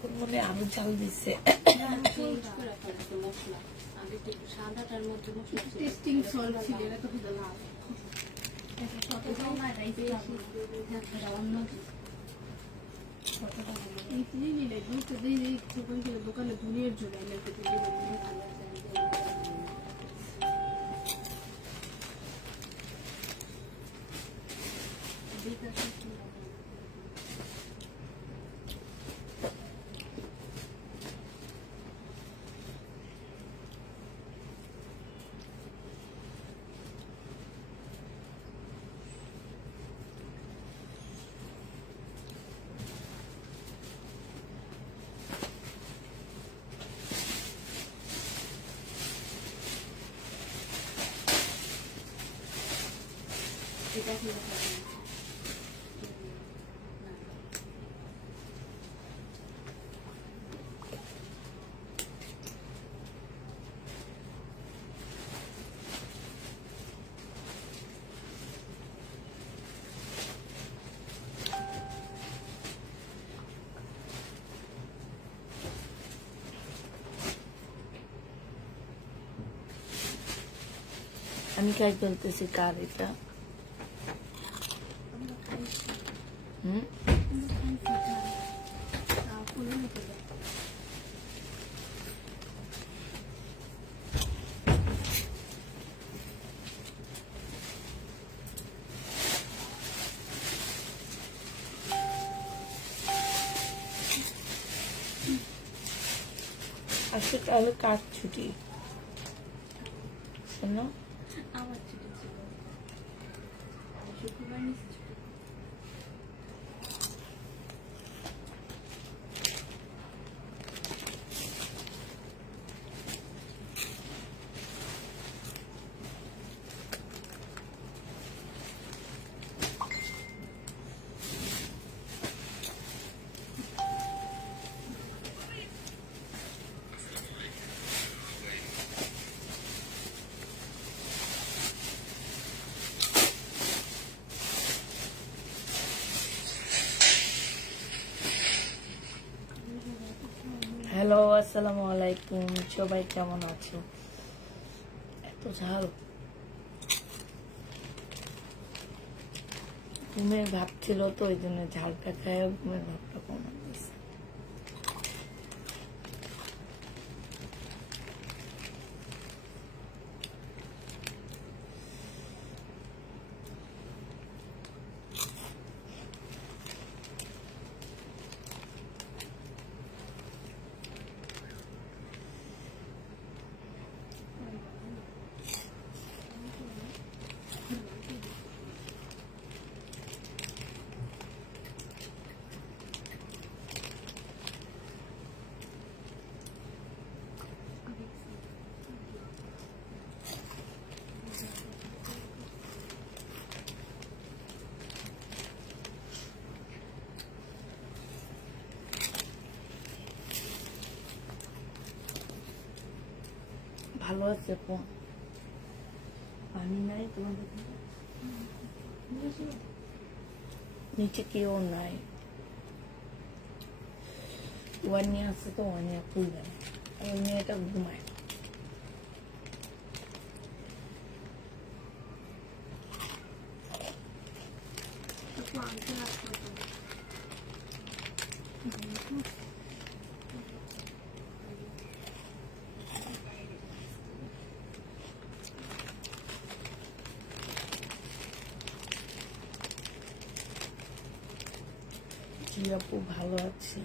এখন মনে আরো চাল দিচ্ছে সাদাটার মধ্যে মশলা টেস্টিং সল্ট ছিল এটা তো ভালো দোকানে ধুনিয়ার জন্য আমি খাই ফেলতেছি কার এটা আজকে তাহলে কার ছুটি শোনো আমার ছুটি ছিল শুক্রবার নিচে ছুটি হ্যালো আসসালামু আলাইকুম সবাই কেমন আছো এত ঝাল ঘুমের ভাব ছিল তো ওই জন্য ঝালটা খায় ঘুমের ভাবটা কমে গেছে ভালো আছে পানি নাই তোমাদের নিচে কেউ নাই ওয়ান নিয়ে আসছে তো ওয়ান নিয়ে খুলবে না ওই মেয়েটা ঘুমায় জি আপু ভালো আছি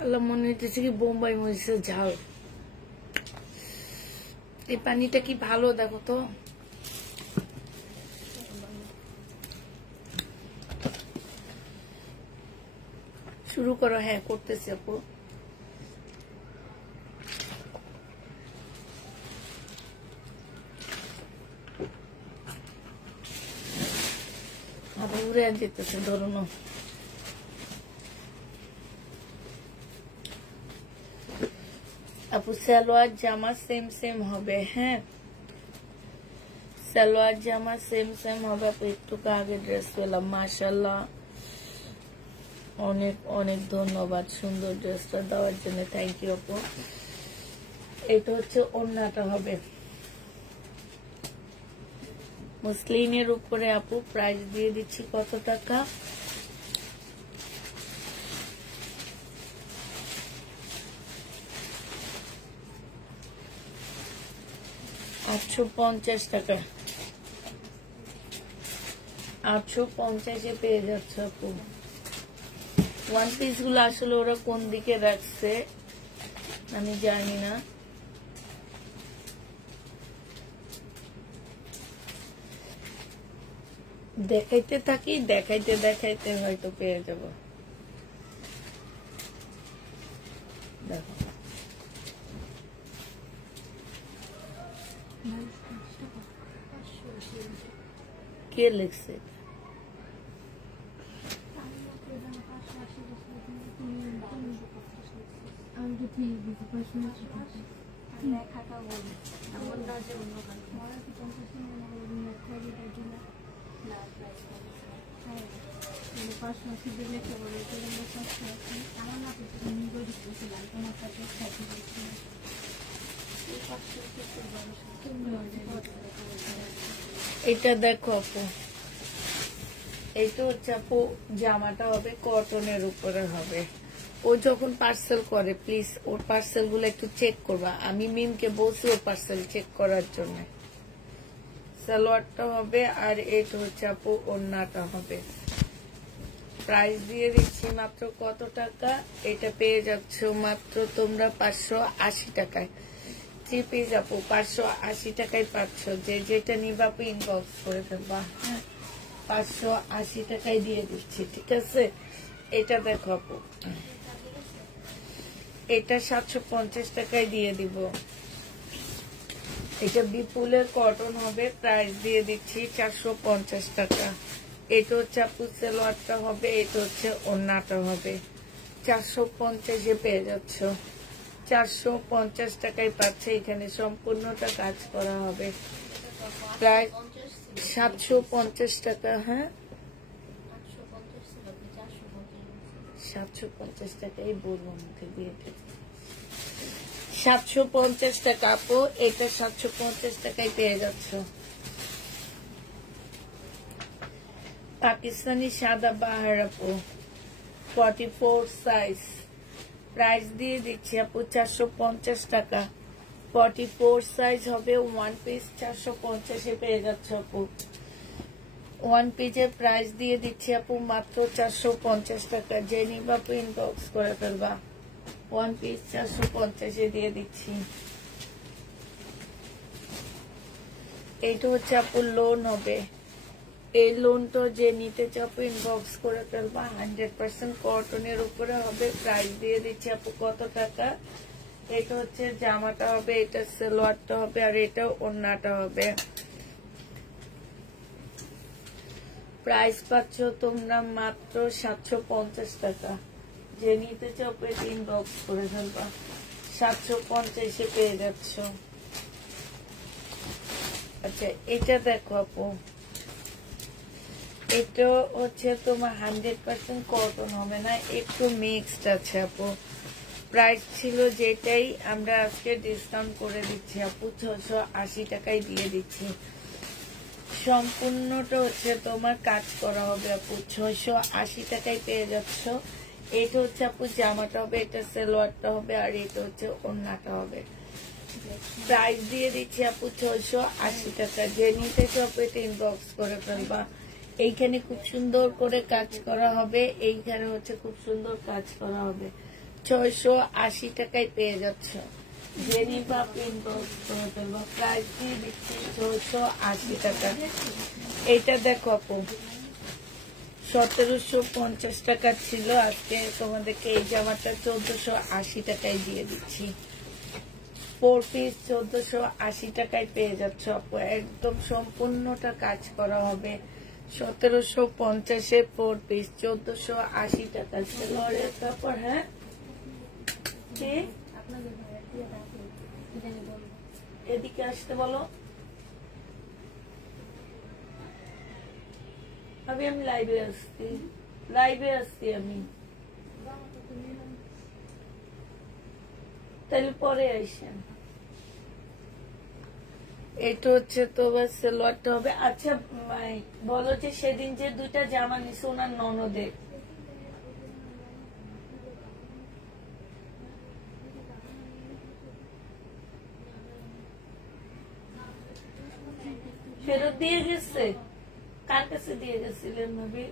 আল্লাহ মনে হইতেছে কি বোম্বাই মরিচের ঝাল এই পানিটা কি ভালো দেখো তো শুরু করো। হ্যাঁ করতেছি আপু। আবার উড়ে যেতেছে ধরুন। আপু সালোয়ার জামা সেম সেম হবে। হ্যাঁ সালোয়ার জামা সেম সেম হবে আপু। একটু আগে ড্রেস পেলাম, মাশাআল্লাহ, অনেক অনেক ধন্যবাদ সুন্দর ড্রেসটা দেওয়ার জন্য, থ্যাংক ইউ আপু। এটা হচ্ছে ওড়নাটা হবে মুসলিনের উপরে আপু। প্রাইস দিয়ে দিচ্ছি কত টাকা? 850 টাকা। 850-এ পেয়ে যাচ্ছে আপু। ওয়ান পিস গুলো আসলে ওরা কোন দিকে রাখছে আমি জানি না। দেখাইতে থাকি, দেখাইতে দেখাইতে হয়তো পেয়ে যাব। দেখো কে লিখছে? এটা দেখো আপু, এইটা হচ্ছে আপু জামাটা হবে কটনের উপরে হবে। ও যখন পার্সেল করে প্লিজ ওর পার্সেল গুলো একটু চেক করবা। আমি মিমকে বলছি ওর পার্সেল চেক করার জন্য। সালোয়ারটা হবে আর এটা হচ্ছে আপু ওড়নাটা হবে। প্রাইস দিয়ে দিচ্ছি মাত্র কত টাকা? এটা পেয়ে যাচ্ছ মাত্র তোমরা 580 টাকায়। 3 পিস আপু 580 টাকায় পাচ্ছ। যে যেটা নিবা আপু ইনবক্স করে ফেলবা। 580 টাকায় দিয়ে দিচ্ছি, ঠিক আছে? এটা দেখো আপু, এটা 750 টাকায় দিয়ে দিব। এটা বিপুলের কটন হবে। প্রাইস দিয়ে দিচ্ছি 450 টাকা। এটা হচ্ছে আপু সালোয়ারটা হবে, এটা হচ্ছে ওড়নাটা হবে। 450-এ পেয়ে যাচ্ছ। 450 টাকায় পাচ্ছে। এখানে সম্পূর্ণটা কাজ করা হবে। প্রায় 750 টাকা। হ্যাঁ 750 টাকাই বলবো, মুখে দিয়ে 750 টাকা আপু। এটা 750 টাকায় পেয়ে যাচ্ছ। পাকিস্তানি সাদা বাহার আপু 44 সাইজ। প্রাইস দিয়ে দিচ্ছি আপু 450 টাকা। 44 সাইজ হবে। ওয়ান পিস 450-এ পেয়ে যাচ্ছে আপু। ওয়ান পিসের প্রাইস দিয়ে দিচ্ছি আপু মাত্র 450 টাকা। যে নিবা আপু ইনবক্স করে ফেলবা। ওয়ান পিস 450-এ দিয়ে দিচ্ছি। এইটা হচ্ছে আপু লোন হবে। এই লোনটা যে নিতে চাপো ইনবক্স করে ফেলবা। 100% কটনের উপরে হবে। প্রাইস দিয়ে দিচ্ছি আপু কত টাকা? এটা হচ্ছে জামাটা হবে, এটা সালোয়ারটা হবে আর এটা ওড়নাটা হবে। প্রাইস পাচ্ছ তোমরা মাত্র 750 টাকা। যে নিতে চাপো এটা ইনবক্স করে ফেলবা। 750-এ পেয়ে যাচ্ছ। আচ্ছা এটা দেখো আপু, এটা হচ্ছে তোমার 100% কটন হবে না, একটু মিক্সড আছে আপু। প্রাইস ছিল যেটাই, আমরা আজকে ডিসকাউন্ট করে দিচ্ছি আপু। 680 টাকায় দিয়ে দিচ্ছি। সম্পূর্ণটা হচ্ছে তোমার কাজ করা হবে আপু। 680 টাকায় পেয়ে যাচ্ছ। এটা হচ্ছে আপু জামাটা হবে, এটা সালোয়ারটা হবে আর এটা হচ্ছে ওড়নাটা হবে। প্রাইস দিয়ে দিচ্ছি আপু 680 টাকা। যে নিতে চাপো এটা ইনবক্স করে ফেলবা। এইখানে খুব সুন্দর করে কাজ করা হবে, এইখানে হচ্ছে খুব সুন্দর কাজ করা হবে। 680 টাকায় পেয়ে যাচ্ছ। যে নিবা ইনবক্স করে ফেলবা। প্রাইস দিয়ে দিচ্ছি 680 টাকা। এইটা দেখো আপু 1750 টাকা ছিল, আজকে তোমাদেরকে এই জামাটা 1480 টাকায় দিয়ে দিচ্ছি। 4 পিস 1480 টাকায় পেয়ে যাচ্ছ আপু, একদম সম্পূর্ণটা কাজ করা হবে। 1750-এ 4 পিস 1480 টাকা ছিল। তারপর হ্যাঁ কে এদিকে আসতে বলো, আমি লাইভে আসছি আমি, তাহলে পরে আসেন। এটা হচ্ছে তো বাস সালোয়ারটা হবে। আচ্ছা বলো যে সেদিন যে 2টা জামা নিছে ওনার ননদের, ফেরত দিয়ে গেছে? কার কাছে দিয়ে গেছিলেন ভাবি?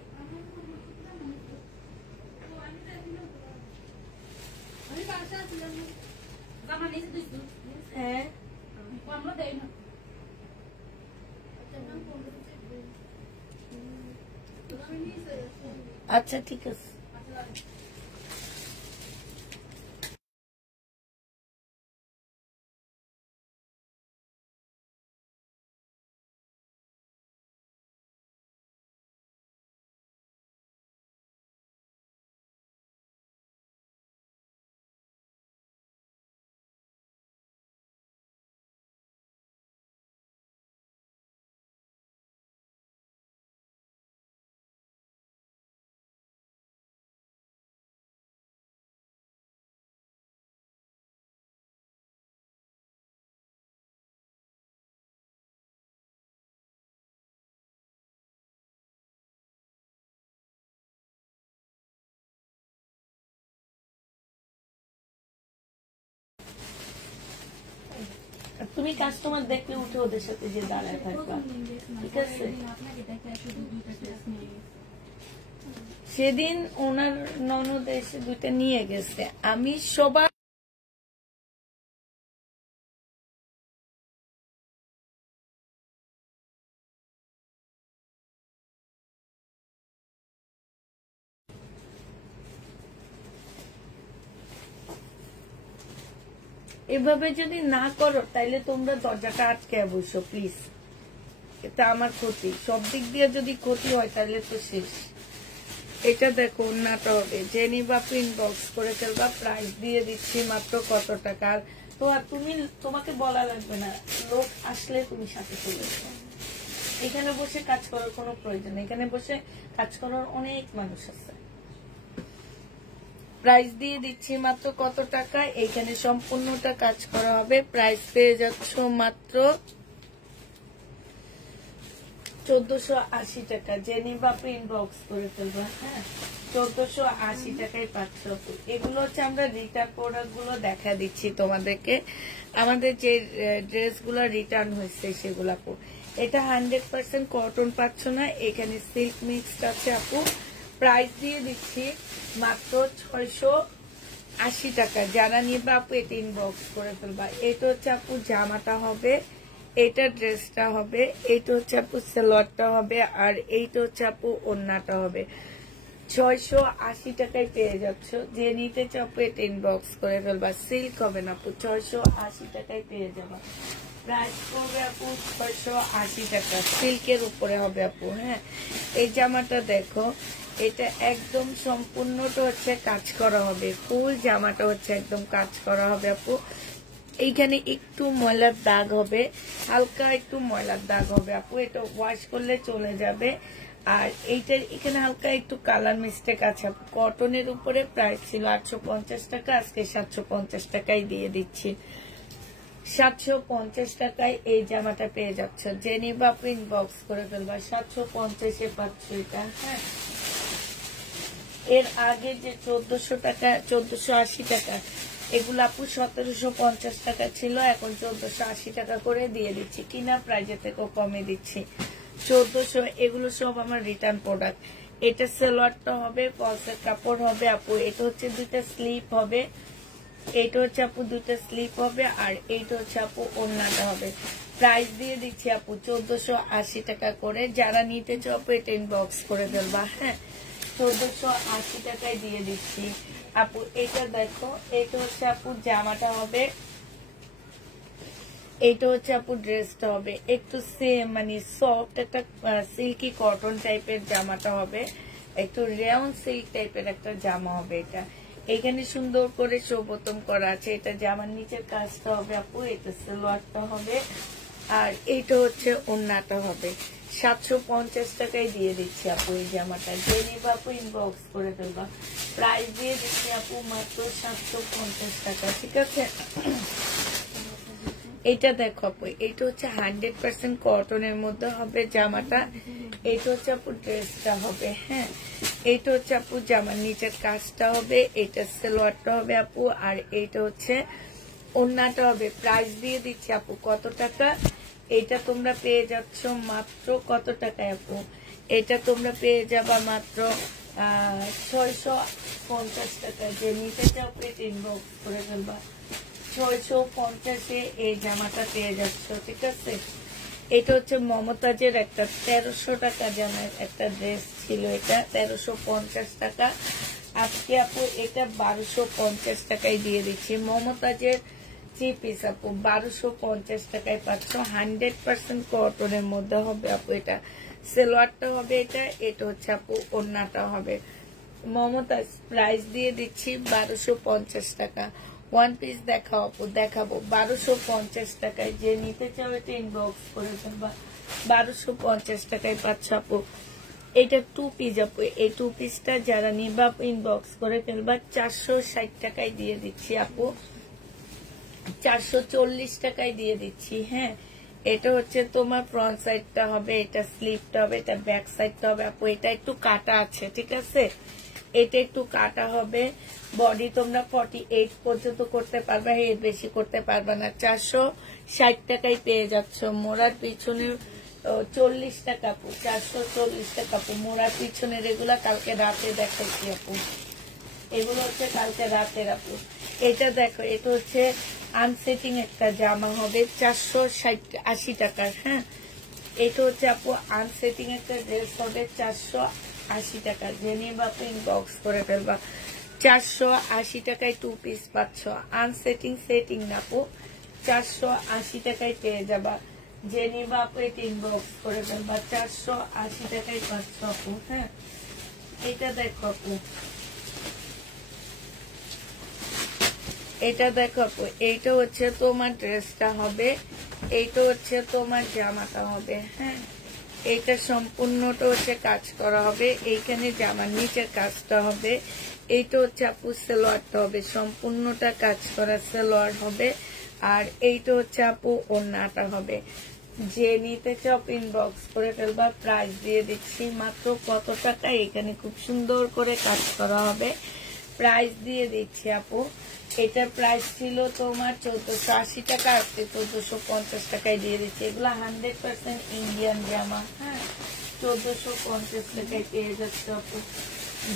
হ্যাঁ আচ্ছা ঠিক আছে। তুমি কাস্টমার দেখলে উঠে ওদের সাথে যে দাঁড়ায় থাকবা, ঠিক আছে? সেদিন ওনার ননদ এসে 2টা নিয়ে গেছে, আমি সবার এভাবে যদি না করো তাইলে তোমরা দরজাটা আটকে বসো প্লিজ, এটা আমার ক্ষতি। সব দিক দিয়ে যদি ক্ষতি হয় তাহলে তো শেষ। এটা দেখো ওন্নাটা হবে, যে নিবা ইনবক্স করে ফেলবা, প্রাইস দিয়ে দিচ্ছি মাত্র কত টাকা। তো আর তোমাকে বলা লাগবে না, লোক আসলে তুমি সাথে চলে যাও। এখানে বসে কাজ করার কোনো প্রয়োজন নেই, এখানে বসে কাজ করার অনেক মানুষ আছে। প্রাইস দিয়ে দিচ্ছি মাত্র কত টাকা, এইখানে সম্পূর্ণটা কাজ করা হবে। প্রাইস পেয়ে যাচ্ছ মাত্র 1480 টাকা। যে নিবা ইনবক্স করে ফেলবা। হ্যাঁ 1480 টাকায় পাচ্ছ। এগুলো হচ্ছে আমরা রিটার্ন প্রোডাক্ট গুলো দেখা দিচ্ছি তোমাদেরকে, আমাদের যে ড্রেসগুলো রিটার্ন হয়েছে সেগুলো। আপু এটা 100% কটন পাচ্ছ না, এখানে সিল্ক মিক্সড আছে আপু। প্রাইস দিয়ে দিচ্ছি মাত্র 680 টাকা। যারা নিবা আপু এটা ইনবক্স করে ফেলবা। এটা হচ্ছে আপু জামাটা হবে, এইটা ড্রেসটা হবে, এইটা হচ্ছে আপু সালোয়ারটা হবে, আর এইটা হচ্ছে আপু ওড়নাটা হবে। 680 টাকায় পেয়ে যাচ্ছ। যে নিতে চাও আপু এটা ইনবক্স করে ফেলবা। সিল্ক হবে না আপু, 680 টাকায় পেয়ে যাবা। প্রাইস করবে আপু 680 টাকা, সিল্কের উপরে হবে আপু। হ্যাঁ এই জামাটা দেখো, এটা একদম সম্পূর্ণটা হচ্ছে কাজ করা হবে, ফুল জামাটা হচ্ছে একদম কাজ করা হবে আপু। এইখানে একটু ময়লার দাগ হবে, হালকা একটু ময়লার দাগ হবে আপু, এটা ওয়াশ করলে চলে যাবে। আর এইটার এখানে হালকা একটু কালার মিস্টেক আছে আপু। কটনের উপরে প্রাইস ছিল 850 টাকা, আজকে 750 টাকায় দিয়ে দিচ্ছি। 750 টাকায় এই জামাটা পেয়ে যাচ্ছ। যে নিবা আপু ইনবক্স করে ফেলবা। 750-এ পাচ্ছ এটা। হ্যাঁ এর আগে যে 1400 টাকা 1480 টাকা এগুলো আপু 1750 টাকা ছিল, এখন 1480 টাকা করে দিয়ে দিচ্ছি। কিনা প্রাইজের থেকেও কমে দিচ্ছি 1400। এগুলো সব আমার রিটার্ন প্রোডাক্ট। এটা সালোয়ারটা হবে, ফলসের কাপড় হবে আপু। এটা হচ্ছে 2টা স্লিপ হবে, এইটা হচ্ছে আপু 2টা স্লিপ হবে, আর এইটা হচ্ছে আপু ওড়নাটা হবে। প্রাইস দিয়ে দিচ্ছি আপু 1480 টাকা করে। যারা নিতে চাও আপু এটা ইনবক্স করে ফেলবা। হ্যাঁ, 1480 টাকায় দিয়ে দিচ্ছি আপু। এটা দেখো, এটা হচ্ছে আপু জামাটা হবে, এইটা হচ্ছে আপু ড্রেসটা হবে একটু সেম মানে সফট একটা সিল্কি কটন টাইপের জামাটা হবে, একটু রেয়ন সিল্ক টাইপের একটা জামা হবে। এটা এখানে সুন্দর করে চৌবতম করা আছে। এটা জামার নিচের কাজটা হবে আপু, এটা সালোয়ারটা হবে, আর এইটা হচ্ছে ওড়নাটা হবে। 750 টাকায় দিয়ে দিচ্ছি আপু এই জামাটা। যে নিবা আপু ইনবক্স করে ফেলবা। প্রাইস দিয়ে দিচ্ছি আপু মাত্র 750 টাকা। ঠিক আছে, এইটা দেখো আপু, এইটা হচ্ছে 100% কটনের মধ্যে হবে জামাটা। এইটা হচ্ছে আপু ড্রেসটা হবে। হ্যাঁ, এইটা হচ্ছে আপু জামার নিচের কাজটা হবে, এইটা সালোয়ারটা হবে আপু, আর এইটা হচ্ছে ওড়নাটা হবে। প্রাইস দিয়ে দিচ্ছি আপু কত টাকা? এটা তোমরা পেয়ে যাচ্ছ মাত্র কত টাকায় আপু? এটা তোমরা পেয়ে যাবা মাত্র 650 টাকা। যে নিতে চাও পেট ইনবক্স করে ফেলবা। 650-এ এই জামাটা পেয়ে যাচ্ছ। ঠিক আছে, এটা হচ্ছে মমতাজের একটা 1300 টাকা জামার একটা ড্রেস ছিল, এটা 1350 টাকা। আজকে আপু এটা 1250 টাকায় দিয়ে দিচ্ছি। মমতাজের 3 পিস আপু 1250 টাকায় পাচ্ছ। 100% কটনের মধ্যে হবে আপু। এটা সালোয়ারটা হবে, এটা হচ্ছে আপু ওড়নাটা হবে। মমতাজ প্রাইস দিয়ে দিচ্ছি 1250 টাকা। 1 পিস দেখাও আপু, দেখাবো 1250 টাকায়। যে নিতে চাও এটা ইনবক্স করে ফেলবা। 1250 টাকায় পাচ্ছ আপু। এটা 2 পিস আপু। এই 2 পিসটা যারা নিবা ইনবক্স করে ফেলবা। 460 টাকায় দিয়ে দিচ্ছি আপু, 440 টাকায় দিয়ে দিচ্ছি। হ্যাঁ, এটা হচ্ছে তোমার ফ্রন্ট সাইডটা হবে, এটা স্লিপটা হবে, এটা ব্যাক সাইডটা হবে আপু। এটা একটু কাটা আছে। ঠিক আছে, এটা একটু কাটা হবে। বডি তোমরা 48 পর্যন্ত করতে পারবে, এর বেশি করতে পারবে না। 460 টাকায় পেয়ে যাচ্ছ। মোড়ার পিছনে 40 টাকা আপু, 440 টাকা আপু মোড়ার পিছনের। এগুলা কালকে রাতে দেখাইছি আপু, এগুলো হচ্ছে কালকে রাতের আপু। এটা দেখো, এটা হচ্ছে আনসেটিং একটা জামা হবে 480 টাকার। হ্যাঁ, এটা হচ্ছে আপু আনসেটিং একটা ড্রেস হবে 480 টাকা। যে নিবা আপু ইনবক্স করে ফেলবা। 480 টাকায় 2 পিস পাচ্ছ। আনসেটিং সেটিং না আপু, 480 টাকায় পেয়ে যাবা। যে নিবা আপু এটা ইনবক্স করে ফেলবা। 480 টাকায় পাচ্ছ আপু। হ্যাঁ, এটা দেখো আপু, এটা দেখো আপু, এইটা হচ্ছে তোমার ড্রেসটা হবে, এইটা হচ্ছে তোমার জামাটা হবে। হ্যাঁ, এইটা সম্পূর্ণটা হচ্ছে কাজ করা হবে। এইখানে জামার নিচের কাজটা হবে। এইটা হচ্ছে আপু সালোয়ারটা হবে, সম্পূর্ণটা কাজ করা সালোয়ার হবে। আর এইটা হচ্ছে আপু ওড়নাটা হবে। যে নিতে চাও ইনবক্স করে ফেলবা। প্রাইস দিয়ে দিচ্ছি মাত্র কত টাকা? এখানে খুব সুন্দর করে কাজ করা হবে। প্রাইস দিয়ে দিচ্ছি আপু, এটার প্রাইস ছিল তোমার 1480 টাকা, আজকে 1450 টাকায় দিয়ে দিচ্ছি। এগুলো 100% ইন্ডিয়ান জামা। হ্যাঁ, 1450 টাকায় পেয়ে যাচ্ছে আপু।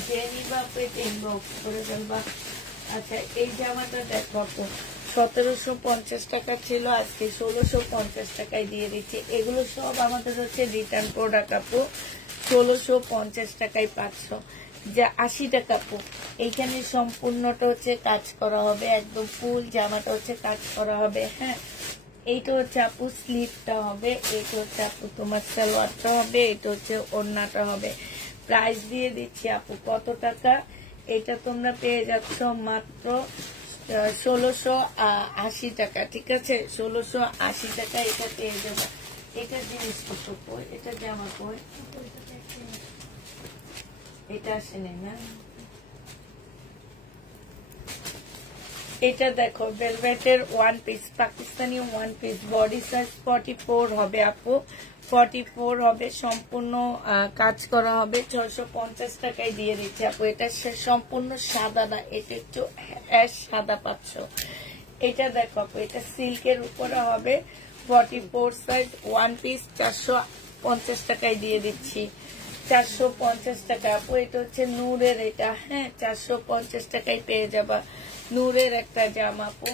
যে নিবা আপু এটা ইনবক্স করে ফেলবা। আচ্ছা, এই জামাটা দেখো আপু, 1750 টাকা ছিল, আজকে 1650 টাকায় দিয়ে দিচ্ছি। এগুলো সব আমাদের হচ্ছে রিটার্ন প্রোডাক্ট আপু। 1650 টাকায় পাচ্ছ। যা 80 টাকা আপু। এইখানে সম্পূর্ণটা হচ্ছে কাজ করা হবে, একদম ফুল জামাটা হচ্ছে কাজ করা হবে। হ্যাঁ, এইটা হচ্ছে আপু স্লিভটা হবে, এইটা হচ্ছে আপু তোমার সালোয়ারটা হবে, এটা হচ্ছে ওড়নাটা হবে। প্রাইস দিয়ে দিচ্ছি আপু কত টাকা? এটা তোমরা পেয়ে যাচ্ছ মাত্র 1680 টাকা। ঠিক আছে, 1680 টাকা এটা পেয়ে যাবে। এটা জিনিসপত্র কই, এটা জামা কই, এটা আসে নাই না। এটা দেখো ভেলভেটের 1 piece, Pakistani 1 piece, body size 44 হবে আপু, 44 হবে। সম্পূর্ণ কাজ করা হবে। 650 টাকায় দিয়ে দিচ্ছে আপু। এটা সম্পূর্ণ সাদা না, এটা একটু অ্যাশ সাদা পাচ্ছ। এটা দেখো আপু, এটা সিল্কের উপরে হবে, 44 সাইজ 1 পিস, 450 টাকায় দিয়ে দিচ্ছি। 450 টাকা আপু। এটা হচ্ছে নূরের, এটা হ্যাঁ 450 টাকায় পেয়ে যাবা। নূরের একটা জামা আপু।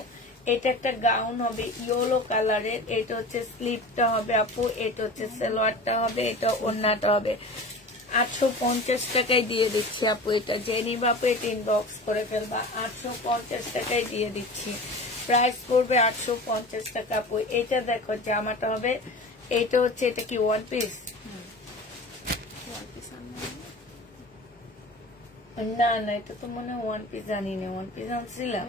এটা একটা গাউন হবে ইয়েলো কালারের, এটা হচ্ছে স্লিপটা হবে আপু, এটা হচ্ছে সালোয়ারটা হবে, এটা ওড়নাটা হবে। 850 টাকায় দিয়ে দিচ্ছি আপু, এটা যে নিবা আপু এটা ইনবক্স করে ফেলবা। 850 টাকায় দিয়ে দিচ্ছি, প্রাইস পড়বে 850 টাকা আপু। এটা দেখো জামাটা হবে, এটা হচ্ছে, এটা কি ওয়ান পিস? না না, এটা তো মনে হয় ওয়ান পিস, জানি না ওয়ান পিস আনছিলাম।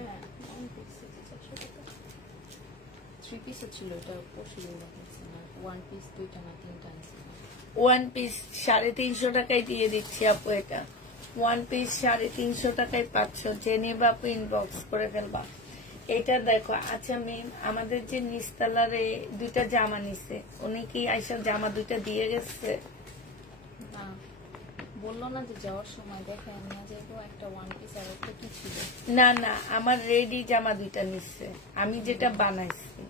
3 পিসে ছিল, এটা পরশুদিন দেখাচ্ছে না, 1 পিস 2টা না 3টা আছে। ওয়ান পিস 350 টাকায় দিয়ে দিচ্ছি আপু, এটা ওয়ান পিস 350 টাকায় পাচ্ছ, যে নেবা আপু ইনবক্স করে ফেলবা। এটা দেখো, আচ্ছা মেম, আমাদের যে নিস্তালারে 2টা জামা নিছে, উনি কি আইসা জামা 2টা দিয়ে গেছে? না, বললো না যে যাওয়ার সময় দেখে নিয়ে যাবো একটা 1 পিস আর একটা কি ছিল। না না, আমার রেডি জামা 2টা নিচ্ছে, আমি যেটা বানাইছি।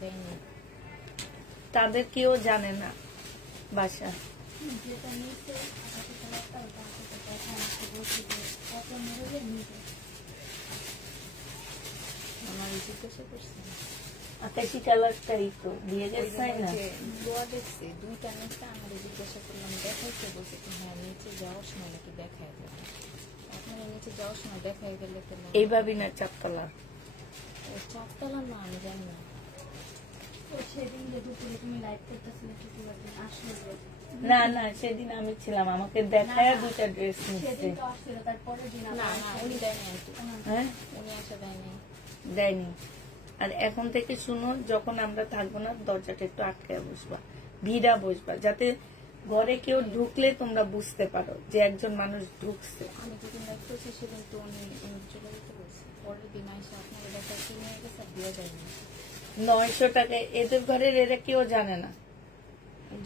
দেয়নি। তাদের কেউ জানে না বাসা। যেটা নিচে আকাশি কালারটা, ওটা আপনাকে দেখা আছে, বলছি যে কত মেরে নিচে আমার জিজ্ঞাসা করছে আকাশি কালারটাই তো দিয়ে গেছে না? দোয়া দেখছে 2টা নিচে, আমার জিজ্ঞাসা করলাম দেখাইছে, বলছে কি হ্যাঁ নিচে যাওয়ার সময় নাকি দেখায় যাবে। আপনারা নিচে যাওয়ার সময় দেখাই গেলে তো না। এইভাবে না চাপতলা? চাপতলা না, আমি জানি না। তো সেদিন যে দুপুরে তুমি লাইভ করতেছিলে কিছু একদিন আসলে না না, সেদিন আমি ছিলাম, আমাকে দেখায় 2টা ড্রেস নিচ্ছে। সেদিন তো আসছিল, তারপরে দিন না না, উনি দেয়নি আন্টি, হ্যাঁ, উনি আসা দেয়নি। দেয়নি। আর এখন থেকে শুনো, যখন আমরা থাকবো না দরজাটা একটু আটকায় বসবা, ভিড়া বসবা, যাতে ঘরে কেউ ঢুকলে তোমরা বুঝতে পারো যে একজন মানুষ ঢুকছে। আমি যেদিন লাইভ করছি সেদিন তো উনি চলে যেতে বলছে, পরের দিন আসে আপনাকে দেখা কিনে গেছে, আর দিয়ে যায়নি। 900 টাকায় এদের ঘরের এরা কেউ জানে না।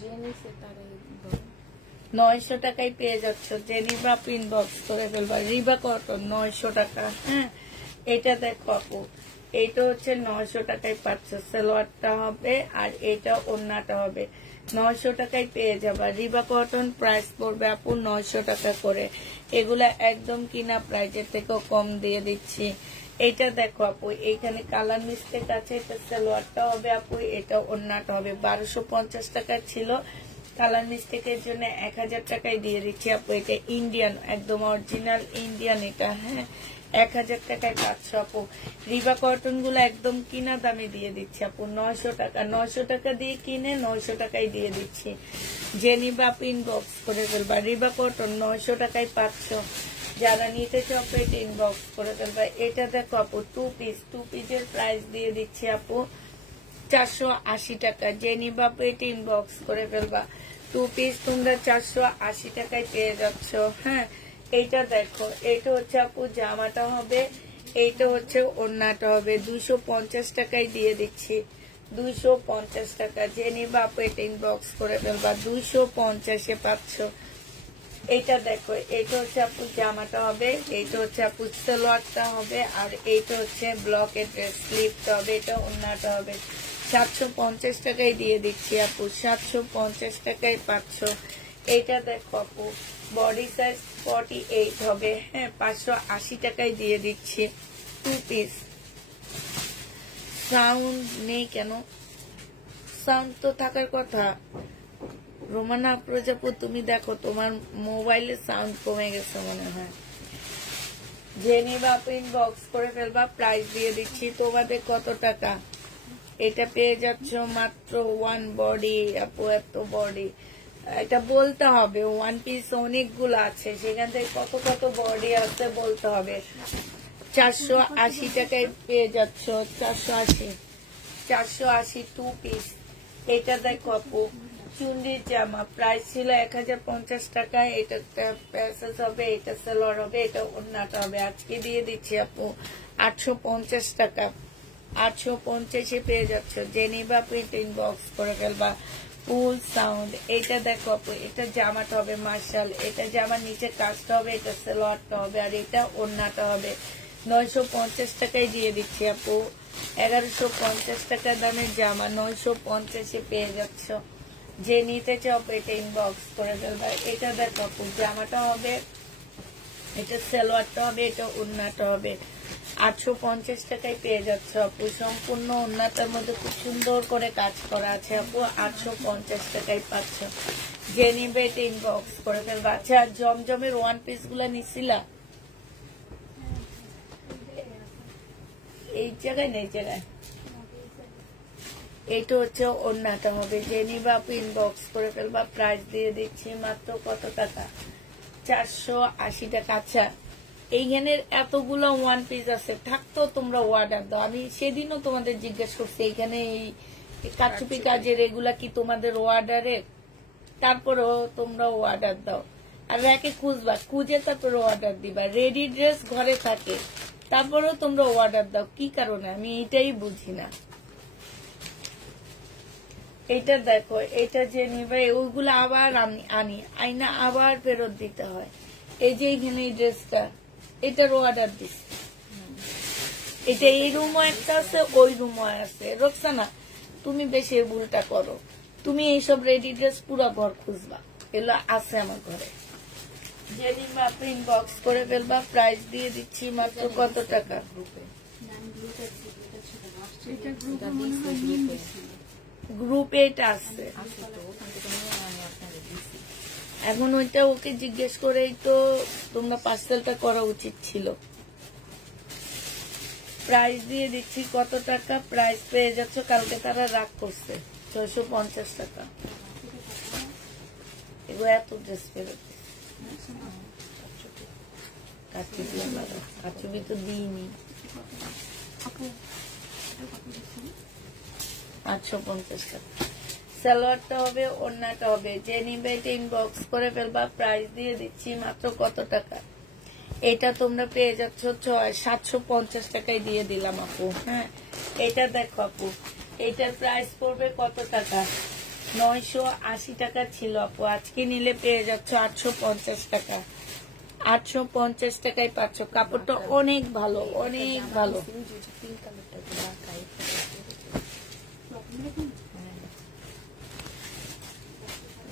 যে নিছে তারে 900 টাকায় পেয়ে যাচ্ছ, যে রিবা ইনবক্স করে ফেলবা। রিবা কটন 900 টাকা। হ্যাঁ, এটা দেখো আপু, এটা হচ্ছে 900 টাকায় পাচ্ছ, সালোয়ারটা হবে আর এটা ওড়নাটা হবে। 900 টাকায় পেয়ে যাবা। রিবা কটন প্রাইস পড়বে আপু 900 টাকা করে। এগুলা একদম কিনা প্রাইজের থেকেও কম দিয়ে দিচ্ছি। এটা দেখো আপু, এইখানে কালার মিস্টেক আছে, এটা সালোয়ারটা হবে আপু, এটা ওড়নাটা হবে। 1250 টাকা ছিল, কালার মিস্টেকের জন্য 1000 টাকায় দিয়ে দিচ্ছি আপু। এটা ইন্ডিয়ান, একদম অরিজিনাল ইন্ডিয়ান এটা। হ্যাঁ, 1000 টাকায় পাচ্ছ আপু। রিবা কটন গুলো একদম কিনা দামে দিয়ে দিচ্ছি আপু, 900 টাকা। 900 টাকা দিয়ে কিনে 900 টাকায় দিয়ে দিচ্ছি। যে নিবা আপু ইনবক্স করে ফেলবা। রিবা কটন 900 টাকায় পাচ্ছ, যারা নিতে চাও এটা ইনবক্স করে ফেলবা। এটা দেখো আপু, 2 পিস, 2 পিসের প্রাইস দিয়ে দিচ্ছি আপু 480 টাকা। যে নিবা আপু এটা ইনবক্স করে ফেলবা। 2 পিস তোমরা 480 টাকায় পেয়ে যাচ্ছ। হ্যাঁ, এইটা দেখো, এটা হচ্ছে আপু জামাটা হবে, এইটা হচ্ছে ওড়নাটা হবে। 250 টাকায় দিয়ে দিচ্ছি, 250 টাকা। যে নিবা আপু এটা ইনবক্স করে ফেলবা, 250-এ পাচ্ছ। এইটা দেখো, এইটা হচ্ছে আপু জামাটা হবে, এইটা হচ্ছে আপু সালোয়ারটা হবে, আর এইটা হচ্ছে ব্লকের ড্রেস, স্লিভটা হবে, এটা ওড়নাটা হবে। 750 টাকায় দিয়ে দিচ্ছি আপু, 750 টাকায় পাচ্ছ। এইটা দেখো আপু, বডি সাইজ 48 হবে। হ্যাঁ, 580 টাকায় দিয়ে দিচ্ছি। 2 পিস। সাউন্ড নেই কেন? সাউন্ড তো থাকার কথা। রোমানা প্রজাপতি, তুমি দেখো তোমার মোবাইলে সাউন্ড কমে গেছে মনে হয়। যে নিবা আপু ইনবক্স করে ফেলবা, প্রাইস দিয়ে দিচ্ছি তোমাদের কত টাকা। এটা পেয়ে যাচ্ছ মাত্র 1 বডি আপু, এত বডি এটা বলতে হবে। 1 পিস অনেকগুলো আছে, সেখান থেকে কত কত বডি আছে বলতে হবে। 480 টাকায় পেয়ে যাচ্ছ, 480 2 পিস। এটা দেখো আপু, চুন্ডির জামা, প্রাইস ছিল 1050 টাকা। এটা প্যাসেজ হবে, এটা সালোয়ার হবে, এটা ওড়নাটা হবে। আজকে দিয়ে দিচ্ছি আপু 850 টাকা। 850-এ পেয়ে যাচ্ছ। যে নিবা আপু এটা ইনবক্স করে ফেলবা। Full sound. এটা দেখো আপু, এটা জামাটা হবে মার্শাল, এটা জামার নিচে কাজটা হবে, এটা সালোয়ারটা হবে, আর এটা ওড়নাটা হবে। 950 টাকায় দিয়ে দিচ্ছি আপু। 1150 টাকা দামের জামা 950-এ পেয়ে যাচ্ছ। যে নিতে চাও এটা ইনবক্স করে ফেলবা। এটা দেখো আপু, জামাটা হবে, এটা সালোয়ারটা হবে, এটা ওড়নাটা হবে। 850 টাকায় পেয়ে যাচ্ছ আপু। সম্পূর্ণ ওন্নাটার মধ্যে খুব সুন্দর করে কাজ করা আছে আপু। 850 টাকায় পাচ্ছ। যে নিবে এটা ইনবক্স করে ফেলবা। আচ্ছা, জমজমের ওয়ান পিস গুলা নিছিলা? এই জায়গায় নেই, জায়গায় এইটা হচ্ছে ওন্নাটা হবে। যে নিবা আপু ইনবক্স করে ফেলবা। প্রাইস দিয়ে দিচ্ছি মাত্র কত টাকা? 480 টাকা। আচ্ছা, এইখানে এতগুলো ওয়ান পিস আছে, থাকতো তোমরা অর্ডার দাও। আমি সেদিনও তোমাদের জিজ্ঞেস করছি এইখানে এই কাচুপি কাজের এগুলা কি তোমাদের অর্ডারের? তারপরেও তোমরা অর্ডার দাও। আর র্যাকে খুঁজবা, খুঁজে তারপরে অর্ডার দিবা। রেডি ড্রেস ঘরে থাকে, তারপরেও তোমরা অর্ডার দাও। কি কারণে আমি এটাই বুঝি না। এইটা দেখো, এটা যে নিবে ওইগুলো আবার আমি আনি আইনা আবার ফেরত দিতে হয়। এই যে এইখানে এই ড্রেসটা, এটার অর্ডার দিচ্ছে। এটা এই রুমও একটা আছে, ওই রুমও আছে। রোকসানা, তুমি বেশি ভুলটা করো। তুমি এইসব রেডি ড্রেস পুরো ঘর খুঁজবা, এগুলো আছে আমার ঘরে। যেদিন আপনি ইনবক্স করে ফেলবা। প্রাইস দিয়ে দিচ্ছি মাত্র কত টাকা? গ্রুপে এটা আছে। এখন ওইটা ওকে জিজ্ঞেস করেই তো তোমরা পার্সেলটা করা উচিত ছিল। প্রাইস দিয়ে দিচ্ছি কত টাকা? প্রাইস পেয়ে যাচ্ছ। কালকে তারা রাগ করছে 650 টাকা। এগুলো এত ড্রেস ফেরত কাচুবি তো দিইনি। 850 টাকা। সালোয়ারটা হবে, ওড়নাটা হবে। যে নিবে এটা ইনবক্স করে ফেলবা। প্রাইস দিয়ে দিচ্ছি মাত্র কত টাকা? এটা তোমরা পেয়ে যাচ্ছ 750 টাকায় দিয়ে দিলাম আপু। হ্যাঁ, এটা দেখো আপু, এটার প্রাইস পড়বে কত টাকা? 980 টাকা ছিল আপু। আজকে নিলে পেয়ে যাচ্ছ 850 টাকা। 850 টাকায় পাচ্ছ। কাপড়টা অনেক ভালো, অনেক ভালো।